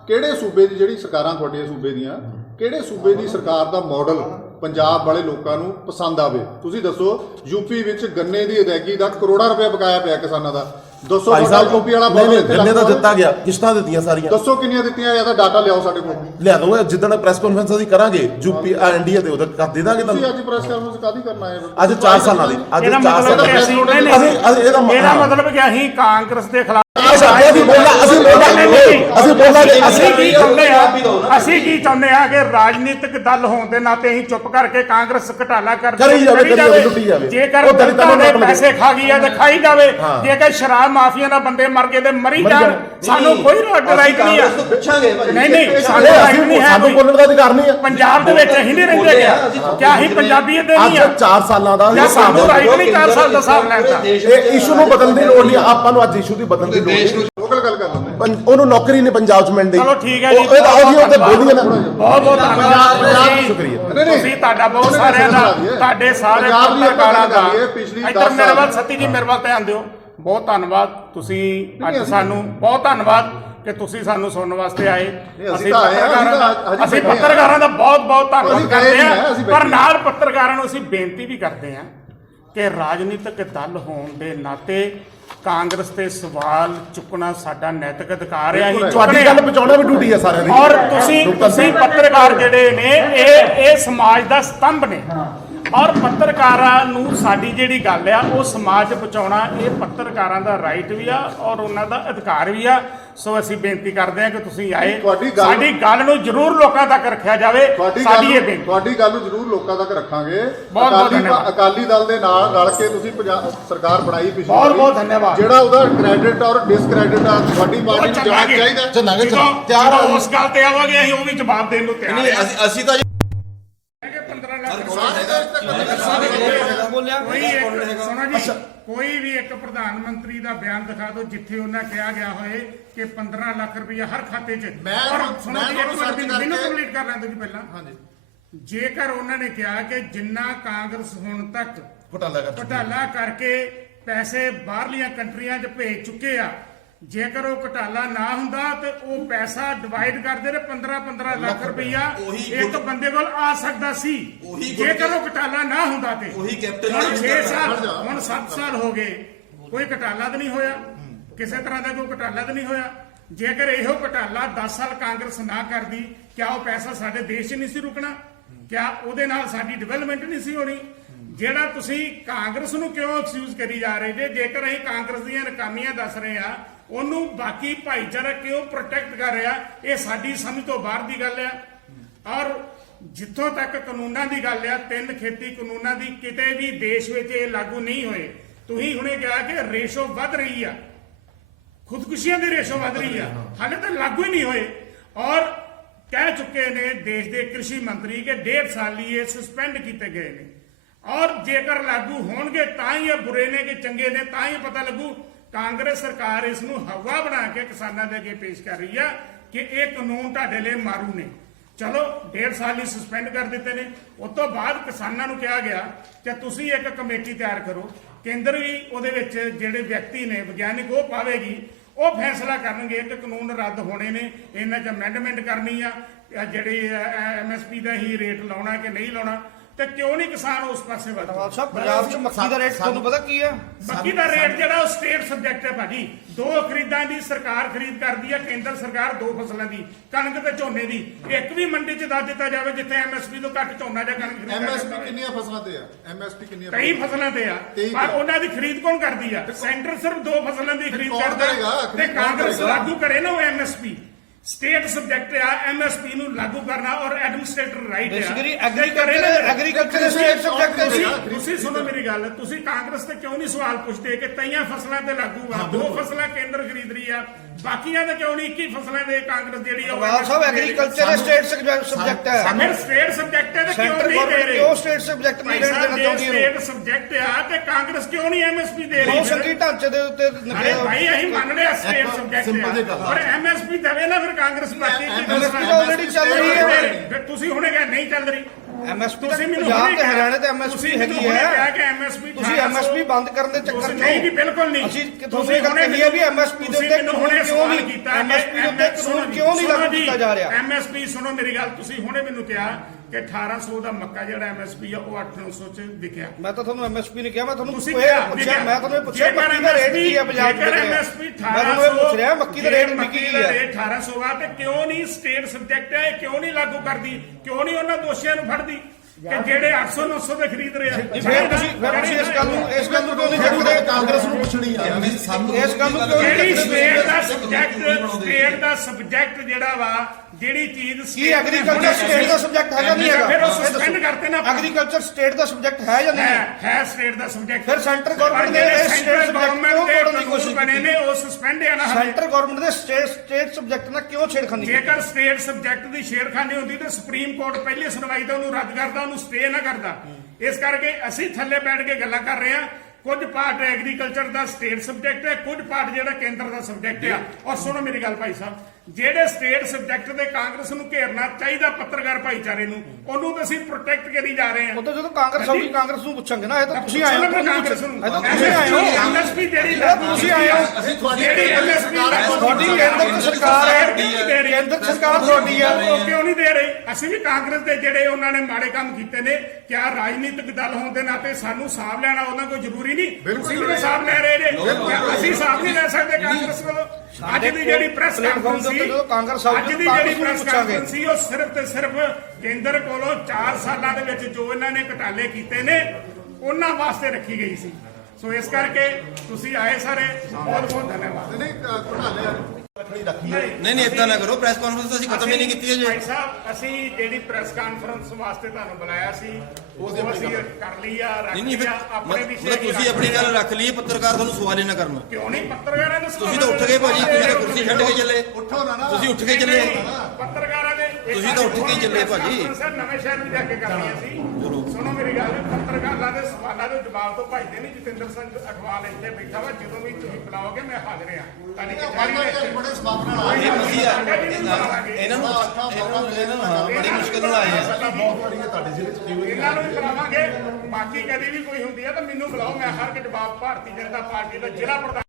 ਕਿਹੜੇ ਸੂਬੇ ਦੀ ਜਿਹੜੀ ਸਰਕਾਰਾਂ ਤੁਹਾਡੇ ਸੂਬੇ ਦੀਆਂ, ਕਿਹੜੇ ਸੂਬੇ ਦੀ ਸਰਕਾਰ ਦਾ ਮਾਡਲ ਪੰਜਾਬ ਵਾਲੇ ਲੋਕਾਂ ਨੂੰ ਪਸੰਦ ਆਵੇ? ਤੁਸੀਂ ਦੱਸੋ। ਯੂਪੀ ਵਿੱਚ ਗੰਨੇ ਦੀ ਅਦਾਇਗੀ ਦਾ ਕਰੋੜਾਂ ਰੁਪਏ ਬਕਾਇਆ ਪਿਆ ਕਿਸਾਨਾਂ ਦਾ। ਦੱਸੋ ਭਾਈ ਸਾਹਿਬ ਯੂਪੀ ਵਾਲਾ ਗੰਨੇ ਦਾ ਦਿੱਤਾ ਗਿਆ, ਕਿਸ਼ਤਾਂ ਦਿੱਤੀਆਂ ਸਾਰੀਆਂ। ਦੱਸੋ ਕਿੰਨੀਆਂ ਦਿੱਤੀਆਂ? ਜਾਂ ਤਾਂ ਡਾਟਾ ਲਿਆਓ ਸਾਡੇ ਕੋਲ। ਲਿਆ ਦੂੰਗਾ ਜਿੱਦਣ ਪ੍ਰੈਸ ਕਾਨਫਰੰਸ ਅਸੀਂ ਕਰਾਂਗੇ ਯੂਪੀ ਇੰਡੀਆ ਤੇ ਉਧਰ ਕਰ ਦੇ ਦਾਂਗੇ ਤੁਸੀਂ ਤੁਹਾਨੂੰ। ਅੱਜ ਪ੍ਰੈਸ ਕਾਨਫਰੰਸ ਕਾਦੀ ਕਰਨਾ ਹੈ? ਅੱਜ 4 ਸਾਲਾਂ ਦੀ ਇਹਦਾ ਮਤਲਬ ਕਿ ਅਸੀਂ ਕਾਂਗਰਸ ਦੇ ਖਿਲਾਫ ਅਸੀਂ ਕੀ ਚਾਹੁੰਦੇ ਆ ਕਿ ਰਾਜਨੀਤਿਕ ਦਲ ਹੋਣ ਦੇ ਨਾਤੇ ਅਸੀਂ ਚੁੱਪ ਕਰਕੇ ਕਾਂਗਰਸ ਘਟਾਲਾ ਕਰੀ ਜਾਵੇ। ਜੇਕਰ ਦਲਿਤਾਂ ਦੇ ਪੈਸੇ ਖਾ ਗਈ ਹੈ ਤੇ ਖਾਈ ਜਾਵੇ। ਜੇਕਰ ਸ਼ਰਾਬ ਮਾਫੀਆ ਦਾ ਬੰਦੇ ਮਰ ਗਏ ਤੇ ਮਰੀ ਜਾਣ। ਸਾਨੂੰ ਕੋਈ ਰਾਈਟ ਨਹੀਂ ਆ। ਨਹੀਂ ਸਾਨੂੰ ਰਾਈਟ ਨਹੀਂ ਹੈ। ਸਾਨੂੰ ਬੋਲਣ ਦਾ ਅਧਿਕਾਰ ਨਹੀਂ ਹੈ। ਪੰਜਾਬ ਦੇ ਵਿੱਚ ਅਸੀਂ ਨਹੀਂ ਰਹਿੰਦੇ ਕਿਆ ਅਸੀਂ ਪੰਜਾਬੀਅਤ ਦੇ ਨਹੀਂ ਆ? 4 ਸਾਲਾਂ ਦਾ ਸਾਨੂੰ ਰਾਈਟ ਨਹੀਂ 4 ਸਾਲ ਦਾ ਹਿਸਾਬ ਲੈਣ ਦਾ। ਇਹ ਇਸ਼ੂ ਨੂੰ ਬਦਲਣ ਦੀ ਲੋੜ ਨਹੀਂ। ਆਪਾਂ ਨੂੰ ਅੱਜ ਇਸ਼ੂ ਦੀ ਬਦਲਣ ਦੀ ਲੋੜ ਨਹੀਂ। ਲੋਕਲ ਗੱਲ ਕਰ ਲੈਂਦੇ। ਉਹਨੂੰ ਨੌਕਰੀ ਨਹੀਂ ਪੰਜਾਬ 'ਚ ਮਿਲਦੀ। ਚਲੋ ਠੀਕ ਹੈ ਜੀ, ਉਹ ਅਸੀਂ ਉੱਥੇ ਬੋਲੀਏ ਨਾ। ਬਹੁਤ ਬਹੁਤ ਧੰਨਵਾਦ। ਸ਼ੁਕਰੀਆ। ਤੁਸੀਂ ਤੁਹਾਡਾ ਬਹੁਤ ਸਾਰਿਆਂ ਦਾ, ਤੁਹਾਡੇ ਸਾਰੇ ਪੱਤਰਕਾਰਾਂ ਦਾ। ਇੱਧਰ ਮੇਰੇ ਵੱਲ ਸਤੀ ਜੀ, ਮੇਰੇ ਵੱਲ ਧਿਆਨ ਦਿਓ। ਬਹੁਤ ਧੰਨਵਾਦ, ਤੁਸੀਂ ਅੱਜ ਸਾਨੂੰ ਬਹੁਤ ਧੰਨਵਾਦ ਕਿ ਤੁਸੀਂ ਸਾਨੂੰ ਸੁਣਨ ਵਾਸਤੇ ਆਏ। ਅਸੀਂ ਪੱਤਰਕਾਰਾਂ ਦਾ ਬਹੁਤ ਬਹੁਤ ਧੰਨਵਾਦ ਕਰਦੇ ਹਾਂ, ਪਰ ਨਾਲ ਪੱਤਰਕਾਰਾਂ ਨੂੰ ਅਸੀਂ ਬੇਨਤੀ ਵੀ ਕਰਦੇ ਹਾਂ ਕਿ ਰਾਜਨੀਤਿਕ ਦਲ ਹੋਣ ਦੇ ਨਾਤੇ ਕਾਂਗਰਸ ਤੇ ਸਵਾਲ ਚੁੱਕਣਾ ਸਾਡਾ ਨੈਤਿਕ ਅਧਿਕਾਰ ਹੈ। ਅਸੀਂ ਤੁਹਾਡੀ ਗੱਲ ਪਹੁੰਚਾਉਣਾ ਵੀ ਡਿਊਟੀ ਹੈ ਸਾਰਿਆਂ ਦੀ। ਔਰ ਤੁਸੀਂ ਪੱਤਰਕਾਰ ਜਿਹੜੇ ਨੇ ਇਹ ਸਮਾਜ ਦਾ ਸਤੰਭ ਨੇ, ਔਰ ਪੱਤਰਕਾਰਾਂ ਨੂੰ ਸਾਡੀ ਜਿਹੜੀ ਗੱਲ ਆ ਉਹ ਸਮਾਜ 'ਚ ਪਹੁੰਚਾਉਣਾ ਇਹ ਪੱਤਰਕਾਰਾਂ ਦਾ ਰਾਈਟ ਵੀ ਆ ਔਰ ਉਹਨਾਂ ਦਾ ਅਧਿਕਾਰ ਵੀ ਆ। ਸੋ ਅਸੀਂ ਬੇਨਤੀ ਕਰਦੇ ਹਾਂ ਕਿ ਤੁਸੀਂ ਆਏ, ਸਾਡੀ ਗੱਲ ਨੂੰ ਜ਼ਰੂਰ ਲੋਕਾਂ ਤੱਕ ਰੱਖਿਆ ਜਾਵੇ। ਸਾਡੀ ਇਹ ਬੇਨਤੀ, ਤੁਹਾਡੀ ਗੱਲ ਨੂੰ ਜ਼ਰੂਰ ਲੋਕਾਂ ਤੱਕ ਰੱਖਾਂਗੇ। ਬਹੁਤ ਅਕਾਲੀ ਦਲ ਦੇ ਨਾਲ ਰਲ ਕੇ ਤੁਸੀਂ ਸਰਕਾਰ ਬਣਾਈ ਪਿਛਲੀ ਬਹੁਤ ਵਾਰੀ। ਬਹੁਤ ਧੰਨਵਾਦ। ਜਿਹੜਾ ਉਹਦਾ ਕ੍ਰੈਡਿਟ ਔਰ ਡਿਸਕ੍ਰੈਡਿਟ ਆ ਤੁਹਾਡੀ ਪਾਰਟੀ ਨੂੰ ਜਾਣਾ ਚਾਹੀਦਾ। ਜਦੋਂ ਉਸ ਗੱਲ ਤੇ ਆਵਾਂਗੇ ਅਸੀਂ ਉਹ ਵੀ ਜਵਾਬ ਦੇਣ ਨੂੰ ਤਿਆਰ ਨਹੀਂ, ਹਾਂ। ਅਸੀਂ ਤਾਂ ਸੁਣੋ ਜੀ, ਕੋਈ ਵੀ ਇੱਕ ਪ੍ਰਧਾਨ ਮੰਤਰੀ ਦਾ ਬਿਆਨ ਦਿਖਾ ਦਿਓ ਜਿੱਥੇ ਉਹਨਾਂ ਕਿਹਾ ਗਿਆ ਹੋਏ ਕਿ 15 ਲੱਖ ਰੁਪਇਆ ਹਰ ਖਾਤੇ 'ਚ। ਔਰ ਸੁਣੋ ਜੀ, ਮੈਨੂੰ ਕੰਪਲੀਟ ਕਰ ਲੈਣ ਦਿਓ ਜੀ ਪਹਿਲਾਂ। ਜੇਕਰ ਉਹਨਾਂ ਨੇ ਕਿਹਾ ਕਿ ਜਿੰਨਾ ਕਾਂਗਰਸ ਹੁਣ ਤੱਕ ਘੁਟਾਲਾ ਕਰਕੇ ਪੈਸੇ ਬਾਹਰਲੀਆਂ ਕੰਟਰੀਆਂ 'ਚ ਭੇਜ ਚੁੱਕੇ ਆ, ਜੇਕਰ ਉਹ ਘੁਟਾਲਾ ਨਾ ਹੁੰਦਾ ਤੇ ਉਹ ਪੈਸਾ ਡਿਵਾਈਡ ਕਰਦੇ ਨੇ 15-15 ਲੱਖ ਰੁਪਈਆ ਇੱਕ ਬੰਦੇ ਕੋਲ ਆ ਸਕਦਾ ਸੀ। ਜੇਕਰ ਉਹ ਘੁਟਾਲਾ ਨਾ ਹੁੰਦਾ ਤੇ ਹੁਣ 6 ਸਾਲ, ਹੁਣ 7 ਸਾਲ ਹੋ ਗਏ, ਕੋਈ ਘੁਟਾਲਾ ਤਾਂ ਨਹੀਂ ਹੋਇਆ, ਕਿਸੇ ਤਰ੍ਹਾਂ ਦਾ ਕੋਈ ਘੁਟਾਲਾ ਤਾਂ ਨਹੀਂ ਹੋਇਆ। ਜੇਕਰ ਇਹੋ ਘੁਟਾਲਾ 10 ਸਾਲ ਕਾਂਗਰਸ ਨਾ ਕਰਦੀ, ਕਿਆ ਉਹ ਪੈਸਾ ਸਾਡੇ ਦੇਸ਼ 'ਚ ਨਹੀਂ ਸੀ ਰੁਕਣਾ? ਕਿਆ ਉਹਦੇ ਨਾਲ ਸਾਡੀ ਡਿਵੈਲਪਮੈਂਟ ਨਹੀਂ ਸੀ ਹੋਣੀ? ਜਿਹੜਾ ਤੁਸੀਂ ਕਾਂਗਰਸ ਨੂੰ ਕਿਉਂ ਐਕਸਕਿਊਜ਼ ਕਰੀ ਜਾ ਰਹੇ ਜੇ? ਜੇਕਰ ਅਸੀਂ ਕਾਂਗਰਸ ਦੀਆਂ ਨਾਕਾਮੀਆਂ ਦੱਸ ਰਹੇ ਆ, ਉਹਨੂੰ ਬਾਕੀ ਭਾਈਚਾਰਾ ਕਿਉਂ ਪ੍ਰੋਟੈਕਟ ਕਰ ਰਿਹਾ? ਇਹ ਸਾਡੀ ਸਮਝ ਤੋਂ ਬਾਹਰ ਦੀ ਗੱਲ ਆ। ਔਰ ਜਿੱਥੋਂ ਤੱਕ ਕਾਨੂੰਨਾਂ ਦੀ ਗੱਲ ਆ, 3 ਖੇਤੀ ਕਾਨੂੰਨਾਂ ਦੀ ਕਿਤੇ ਵੀ ਦੇਸ਼ ਵਿੱਚ ਇਹ ਲਾਗੂ ਨਹੀਂ ਹੋਏ। ਤੁਸੀਂ ਹੁਣੇ ਕਿਹਾ ਕਿ ਰੇਸ਼ੋ ਵੱਧ ਰਹੀ ਆ, ਖੁਦਕੁਸ਼ੀਆਂ ਦੀ ਰੇਸ਼ੋ ਵੱਧ ਰਹੀ ਆ, ਹਾਲੇ ਤਾਂ ਲਾਗੂ ਹੀ ਨਹੀਂ ਹੋਏ। ਔਰ ਕਹਿ ਚੁੱਕੇ ਨੇ ਦੇਸ਼ ਦੇ ਕ੍ਰਿਸ਼ੀ ਮੰਤਰੀ ਕਿ 1.5 ਸਾਲ ਲਈ ਇਹ ਸਸਪੈਂਡ ਕੀਤੇ ਗਏ ਨੇ। ਔਰ ਜੇਕਰ ਲਾਗੂ ਹੋਣਗੇ ਤਾਂ ਹੀ ਇਹ ਬੁਰੇ ਨੇ ਕਿ ਚੰਗੇ ਨੇ, ਤਾਂ ਹੀ ਪਤਾ ਲੱਗੂ। ਕਾਂਗਰਸ ਸਰਕਾਰ ਇਸ ਨੂੰ ਹਵਾ ਬਣਾ ਕੇ ਕਿਸਾਨਾਂ ਦੇ ਅੱਗੇ ਪੇਸ਼ ਕਰ ਰਹੀ ਆ ਕਿ ਇਹ ਕਾਨੂੰਨ ਤੁਹਾਡੇ ਲਈ ਮਾਰੂ ਨੇ। ਚਲੋ 1.5 ਸਾਲ ਲਈ ਸਸਪੈਂਡ ਕਰ ਦਿੱਤੇ ਨੇ। ਉਸ ਤੋਂ ਬਾਅਦ ਕਿਸਾਨਾਂ ਨੂੰ ਕਿਹਾ ਗਿਆ ਕਿ ਤੁਸੀਂ ਇੱਕ ਕਮੇਟੀ ਤਿਆਰ ਕਰੋ, ਕੇਂਦਰ ਵੀ ਉਹਦੇ ਵਿੱਚ ਜਿਹੜੇ ਵਿਅਕਤੀ ਨੇ ਵਿਗਿਆਨਿਕ ਉਹ ਪਾਵੇਗੀ, ਉਹ ਫੈਸਲਾ ਕਰਨਗੇ ਕਿ ਕਾਨੂੰਨ ਰੱਦ ਹੋਣੇ ਨੇ, ਇਹਨਾਂ 'ਚ ਅਮੈਂਡਮੈਂਟ ਕਰਨੀ ਆ, ਜਿਹੜੀ MSP ਦਾ ਹੀ ਰੇਟ ਲਾਉਣਾ ਕਿ ਨਹੀਂ ਲਾਉਣਾ, ਤੇ ਕਿਉਂ ਨਹੀਂ ਕਿਸਾਨ ਉਸ ਪਾਸੇ ਵਧਦਾ? ਪੰਜਾਬ 'ਚ ਮੱਕੀ ਦਾ ਰੇਟ ਤੁਹਾਨੂੰ ਪਤਾ ਕੀ ਹੈ? ਮੱਕੀ ਦਾ ਰੇਟ ਜਿਹੜਾ ਉਹ ਸਟੇਟ ਸਬਜੈਕਟ ਹੈ ਭਾਜੀ। 2 ਖਰੀਦਾਂ ਦੀ ਸਰਕਾਰ ਖਰੀਦ ਕਰਦੀ ਹੈ, ਕੇਂਦਰ ਸਰਕਾਰ 2 ਫਸਲਾਂ ਦੀ, ਕਣਕ ਤੇ ਝੋਨੇ ਦੀ। ਇੱਕ ਵੀ ਮੰਡੀ 'ਚ ਦੱਸ ਦਿੱਤਾ ਜਾਵੇ ਜਿੱਥੇ MSP ਤੋਂ ਘੱਟ ਝੋਨਾ ਜਾਂ ਕਣਕ ਖਰੀਦੀ। MSP ਕਿੰਨੀਆਂ ਫਸਲਾਂ ਤੇ ਆ? MSP ਕਿੰਨੀਆਂ? ਕਈ ਫਸਲਾਂ ਤੇ ਆ, ਪਰ ਉਹਨਾਂ ਦੀ ਖਰੀਦ ਕੌਣ ਕਰਦੀ ਆ? ਸੈਂਟਰ ਸਿਰਫ 2 ਫਸਲਾਂ ਦੀ ਖਰੀਦ ਕਰਦਾ ਤੇ ਕਾਂਗਰਸ ਲਾਗੂ ਕਰੇ ਨਾ ਉਹ MSP। ਸਟੇਟ ਸਬਜੈਕਟ ਆ, MSP ਨੂੰ ਲਾਗੂ ਕਰਨਾ ਔਰ ਐਡਮਿਨਿਸਟ੍ਰੇਟਰ ਰਾਈਟ ਆ। ਬੇਸਿਕਲੀ ਐਗਰੀਕਲਚਰ ਸਟੇਟ ਸਬਜੈਕਟ ਹੈ ਜੀ। ਤੁਸੀਂ ਸੁਣੋ ਮੇਰੀ ਗੱਲ, ਤੁਸੀਂ ਕਾਂਗਰਸ ਤੇ ਕਿਉਂ ਨਹੀਂ ਸਵਾਲ ਪੁੱਛਦੇ ਕਿ ਕਈਆਂ ਫਸਲਾਂ ਤੇ ਲਾਗੂ ਆ, 2 ਫਸਲਾਂ ਕੇਂਦਰ ਖਰੀਦ ਰਹੀ ਆ, ਬਾਕੀਆਂ ਤੇ ਕਿਉਂ ਨਹੀਂ? 21 ਫਸਲਾਂ ਦੇ ਕਾਂਗਰਸ ਜਿਹੜੀ ਆ ਵਾਲ ਸਾਹਿਬ ਐਗਰੀਕਲਚਰ ਸਟੇਟ ਸਬਜੈਕਟ ਹੈ। ਫਿਰ ਸਟੇਟ ਸਬਜੈਕਟ ਹੈ ਤੇ ਕਿਉਂ ਸੈਂਟਰ ਨਹੀਂ ਦੇ ਗਵਰਨਮੈਂਟ ਰਹੇ? ਕਿਉਂ ਸਟੇਟ ਸਬਜੈਕਟ ਨਹੀਂ ਦੇਣਾ ਚਾਹੁੰਦੀ ਹੈ? ਸਟੇਟ ਸਬਜੈਕਟ ਆ ਤੇ ਕਾਂਗਰਸ ਕਿਉਂ ਨਹੀਂ MSP ਦੇ ਰਹੀ? ਉਹ ਸੰਗੀ ਢਾਂਚੇ ਦੇ ਉੱਤੇ ਅਰੇ ਭਾਈ ਅਸੀਂ ਮੰਨ ਲਿਆ ਸਟੇਟ ਸਬਜੈਕਟ ਆ, ਪਰ MSP ਦੇਵੇ ਨਾ ਫਿਰ ਕਾਂਗਰਸ ਪਾਰਟੀ MSP ਤਾਂ already ਚੱਲ ਰਹੀ ਹੈ। ਫਿਰ ਤੁਸੀਂ ਹੁਣੇ ਕਿਹਾ ਨਹੀਂ ਚੱਲ ਰਹੀ। MSP ਪੰਜਾਬ ਤੇ ਹਰਿਆਣਾ ਤੇ MSP ਹੈਗੀ ਹੈ। ਤੁਸੀਂ MSP ਬੰਦ ਕਰਨ ਦੇ ਚੱਕਰ ਚ ਨਹੀਂ ਜੀ, ਬਿਲਕੁਲ ਨਹੀਂ। ਅਸੀਂ ਤੁਹਾਨੂੰ ਇਹ ਗੱਲ ਕਹੀ ਹੈ ਵੀ MSP ਦੇ ਉੱਤੇ ਕਾਨੂੰਨ ਕਿਉਂ ਨਹੀਂ ਕੀਤਾ? MSP ਦੇ ਉੱਤੇ ਕਾਨੂੰਨ ਕਿਉਂ ਨਹੀਂ ਲਾਗੂ ਕੀਤਾ ਜਾ ਰਿਹਾ? MSP ਸੁਣੋ ਮੇਰੀ ਗੱਲ, ਤੁਸੀਂ ਹੁਣੇ ਮੈਨੂੰ ਕਿਹਾ ਕਿ 1800 ਦਾ ਮੱਕਾ ਜਿਹੜਾ MSP ਆ ਉਹ 800 ਚ ਵਿਕਿਆ। ਮੈਂ ਤਾਂ ਤੁਹਾਨੂੰ MSP ਨਹੀਂ ਕਿਹਾ, ਮੈਂ ਤੁਹਾਨੂੰ ਤੁਸੀਂ ਪੁੱਛਿਆ, ਮੈਂ ਤੁਹਾਨੂੰ ਇਹ ਪੁੱਛਿਆ ਮੱਕੀ ਦਾ ਰੇਟ ਕੀ ਹੈ ਪੰਜਾਬ ਦੇ? MSP 1800, ਮੈਂ ਤੁਹਾਨੂੰ ਇਹ ਪੁੱਛ ਰਿਹਾ ਮੱਕੀ ਦਾ ਰੇਟ ਕੀ ਹੈ? 1800 ਆ ਤੇ ਕਿਉਂ ਨਹੀਂ ਸਟੇਟ ਸਬਜੈਕਟ ਹੈ, ਕਿਉਂ ਨਹੀਂ ਲਾਗੂ ਕਰਦੀ? ਕਿਉਂ ਨਹੀਂ ਉਹਨਾਂ ਦੋਸ਼ੀਆਂ ਨੂੰ ਫੜਦੀ ਕਿ ਜਿਹੜੇ 800-900 ਦੇ ਖਰੀਦ ਰਹੇ ਆ? ਫਿਰ ਤੁਸੀਂ ਇਸ ਗੱਲ ਨੂੰ ਕਿਉਂ ਨਹੀਂ ਦੇਖਦੇ? ਕਾਂਗਰਸ ਨੂੰ ਪੁੱਛਣੀ ਆ ਇਸ ਗੱਲ ਨੂੰ ਕਿਉਂ ਜਿਹੜੀ ਨਹੀਂ ਸਟੇਟ ਦਾ ਸਬਜੈਕਟ ਜਿਹੜਾ ਵਾ, ਜਿਹੜੀ ਚੀਜ਼ ਕੀ ਐਗਰੀਕਲਚਰ ਸਟੇਟ ਦਾ ਸਬਜੈਕਟ ਹੈਗਾ ਨਹੀਂ ਹੈਗਾ? ਫਿਰ ਉਹ ਸਸਪੈਂਡ ਕਰਤੇ ਨਾ। ਐਗਰੀਕਲਚਰ ਸਟੇਟ ਦਾ ਸਬਜੈਕਟ ਹੈ ਜਾਂ ਨਹੀਂ ਹੈ ਸਟੇਟ ਦਾ ਸਬਜੈਕਟ। ਫਿਰ ਸੈਂਟਰ ਗਵਰਨਮੈਂਟ ਨੇ ਸਟੇਟ ਗਵਰਨਮੈਂਟ ਦੇ ਤੋੜਨ ਦੀ ਕੋਸ਼ਿਸ਼ ਬਣੇ ਨੇ, ਉਹ ਸਸਪੈਂਡ ਹੈ ਨਾ। ਸੈਂਟਰ ਗਵਰਨਮੈਂਟ ਦੇ ਸਟੇਟ ਸਬਜੈਕਟ ਨਾਲ ਕਿਉਂ ਛੇੜਖਾਨੀ? ਜੇਕਰ ਸਟੇਟ ਸਬਜੈਕਟ ਦੀ ਛੇੜਖਾਨੀ ਹੁੰਦੀ ਤਾਂ ਸੁਪਰੀਮ ਕੋਰਟ ਪਹਿਲੀ ਸੁਣਵਾਈ ਤਾਂ ਉਹਨੂੰ ਰੱਦ ਕਰਦਾ, ਉਹਨੂੰ ਸਟੇ ਨਾ ਕਰਦਾ। ਇਸ ਕਰਕੇ ਅਸੀਂ ਥੱਲੇ ਬੈਠ ਕੇ ਗੱਲਾਂ ਕਰ ਰਹੇ ਹਾਂ ਕੁਝ ਪਾਰਟ ਐਗਰੀਕਲਚਰ ਦਾ ਸਟੇਟ ਸਬਜੈਕਟ ਹੈ, ਕੁਝ ਪਾਰਟ ਜਿਹੜਾ ਕੇਂਦਰ ਦਾ ਸਬਜੈਕਟ ਆ। ਔਰ ਸੁਣੋ ਮੇਰੀ ਗੱਲ ਭਾਈ ਸਾਹਿਬ, ਜਿਹੜੇ ਸਟੇਟ ਸਬਜੈਕਟ ਦੇ ਕਾਂਗਰਸ ਨੂੰ ਘੇਰਨਾ ਚਾਹੀਦਾ ਪੱਤਰਕਾਰ ਭਾਈਚਾਰੇ ਨੂੰ, ਉਹਨੂੰ ਤਾਂ ਅਸੀਂ ਪ੍ਰੋਟੈਕਟ ਕਰੀ ਜਾ ਰਹੇ ਹਾਂ। ਉਹ ਤਾਂ ਜਦੋਂ ਕਾਂਗਰਸ ਆਊਗੀ ਕਾਂਗਰਸ ਨੂੰ ਪੁੱਛਾਂਗੇ ਨਾ, ਇਹ ਤਾਂ ਤੁਸੀਂ ਆਏ ਹੋ ਕਾਂਗਰਸ ਨੂੰ, ਇਹ ਤਾਂ ਤੁਸੀਂ ਆਏ ਹੋ ਐਮਐਸਪੀ ਜਿਹੜੀ ਤੁਸੀਂ ਆਏ ਹੋ, ਅਸੀਂ ਤੁਹਾਡੀ ਜਿਹੜੀ ਐਮਐਸਪੀ ਤੁਹਾਡੀ ਕੇਂਦਰ ਦੀ ਸਰਕਾਰ ਹੈ, ਕੇਂਦਰ ਸਰਕਾਰ ਤੁਹਾਡੀ ਆ। ਉਹ ਕਿਉਂ ਨਹੀਂ ਦੇ ਰਹੀ? ਅਸੀਂ ਵੀ ਕਾਂਗਰਸ ਦੇ ਜਿਹੜੇ ਉਹਨਾਂ ਨੇ ਮਾੜੇ ਕੰਮ ਕੀਤੇ ਨੇ, ਕਿਆ ਰਾਜਨੀਤਿਕ ਦਲ ਹੋਣ ਦੇ ਨਾਤੇ ਸਾਨੂੰ ਹਿਸਾਬ ਲੈਣਾ ਉਹਨਾਂ ਕੋਈ ਜ਼ਰੂਰੀ ਨਹੀਂ? ਤੁਸੀਂ ਵੀ ਹਿਸਾਬ ਲੈ ਰਹੇ ਨੇ, ਅਸੀਂ ਹਿਸਾਬ ਨਹੀਂ ਲੈ ਸਕਦੇ ਕਾਂਗਰਸ ਕੋਲੋਂ। ਅੱਜ ਦੀ ਜਿਹੜੀ ਪ੍ਰੈਸ ਕਾਨਫਰੰਸ ਸੀ, ਅੱਜ ਦੀ ਜਿਹੜੀ ਪ੍ਰੈਸ ਕਾਨਫਰੰਸ ਸੀ, ਉਹ ਸਿਰਫ ਤੇ ਸਿਰਫ ਕੇਂਦਰ ਕੋਲੋਂ 4 ਸਾਲਾਂ ਦੇ ਵਿੱਚ ਜੋ ਇਹਨਾਂ ਨੇ ਘਟਾਲੇ ਕੀਤੇ ਨੇ ਉਹਨਾਂ ਵਾਸਤੇ ਰੱਖੀ ਗਈ ਸੀ। ਸੋ ਇਸ ਕਰਕੇ ਤੁਸੀਂ ਆਏ ਸਾਰੇ, ਬਹੁਤ ਬਹੁਤ ਧੰਨਵਾਦ। ਨਹੀਂ ਘੁਟਾਲੇ ਨਹੀਂ ਇਦਾਂ ਨਾ ਕਰੋ, ਪ੍ਰੈਸ ਕਾਨਫਰੰਸ ਅਸੀਂ ਖਤਮ ਹੀ ਨਹੀਂ ਕੀਤੀ ਅਜੇ। ਭਾਈ ਸਾਹਿਬ, ਅਸੀਂ ਜਿਹੜੀ ਪ੍ਰੈਸ ਕਾਨਫਰੰਸ ਵਾਸਤੇ ਤੁਹਾਨੂੰ ਬੁਲਾਇਆ ਸੀ ਉਹ ਅਸੀਂ ਕਰ ਲਈ ਆ, ਰੱਖ ਨਹੀਂ ਲਈ ਆ, ਆਪਣੇ ਵਿਸ਼ੇ ਤੁਸੀਂ ਆਪਣੀ ਗੱਲ ਰੱਖ ਲਈ, ਪੱਤਰਕਾਰ ਤੁਹਾਨੂੰ ਸਵਾਲ ਹੀ ਨਾ ਕਰਨ। ਕਿਉਂ ਨਹੀਂ? ਪੱਤਰਕਾਰਾਂ ਦੇ ਤੁਸੀਂ ਤਾਂ ਉੱਠ ਗਏ ਭਾਜੀ, ਤੁਸੀਂ ਤਾਂ ਕੁਰਸੀ ਛੱਡ ਕੇ ਚੱਲੇ। ਉੱਠੋ ਨਾ ਤੁਸੀਂ ਉੱਠ ਕੇ ਚੱਲੇ, ਪੱਤਰਕਾਰਾਂ ਦੇ ਤੁਸੀਂ ਤਾਂ ਉੱਠ ਕੇ ਚੱਲੇ ਭਾਜੀ। ਸਰ ਨਵੇਂ ਸ਼ਹਿਰ ਨੂੰ ਜਾ ਕੇ ਕਰਨੀਆਂ ਸੀ। ਸੁਣੋ ਮੇਰੀ ਗੱਲ, ਪੱਤਰਕਾਰਾਂ ਦੇ ਸਵਾਲਾਂ ਦੇ ਜਵਾਬ ਤੋਂ ਭੱਜਦੇ ਨਹੀਂ। ਜਤਿੰਦਰ ਸਿੰਘ ਅਖਵਾਲ ਇੱਥੇ ਬੈਠਾ ਵਾ, ਜਦੋਂ ਵੀ ਤੁਸੀਂ ਬੁਲਾਓਗੇ ਮੈਂ ਹਾਜ਼ਰ ਹਾਂ। ਤੁਹਾਡੀ ਕਚਹਿਰੀ ਵਿੱਚ ਬੜੇ ਸਬਬ ਨਾਲ ਆਏ ਇਹ ਵਧੀਆ ਇਹਨਾਂ ਨੂੰ ਹਾਂ ਬੜੀ ਮੁਸ਼ਕਿਲ ਨਾਲ ਆਏ ਆ। ਬਹੁਤ ਵਾਰੀ ਇਹ ਤੁਹਾਡੇ ਜ਼ਿਲ੍ਹੇ 'ਚ ਕਈ ਵਾਰੀ ਇਹਨਾਂ ਨੂੰ ਵੀ ਕਰਾਵਾਂਗੇ। ਬਾਕੀ ਕਦੀ ਵੀ ਕੋਈ ਹੁੰਦੀ ਹੈ ਤਾਂ ਮੈਨੂੰ ਬੁਲਾਓ, ਮੈਂ ਹਰ ਇੱਕ ਜਵਾਬ ਭਾਰਤੀ ਜਨਤਾ ਪਾਰਟੀ ਦਾ ਜ਼ਿਲ੍ਹਾ ਪ੍ਰਧਾਨ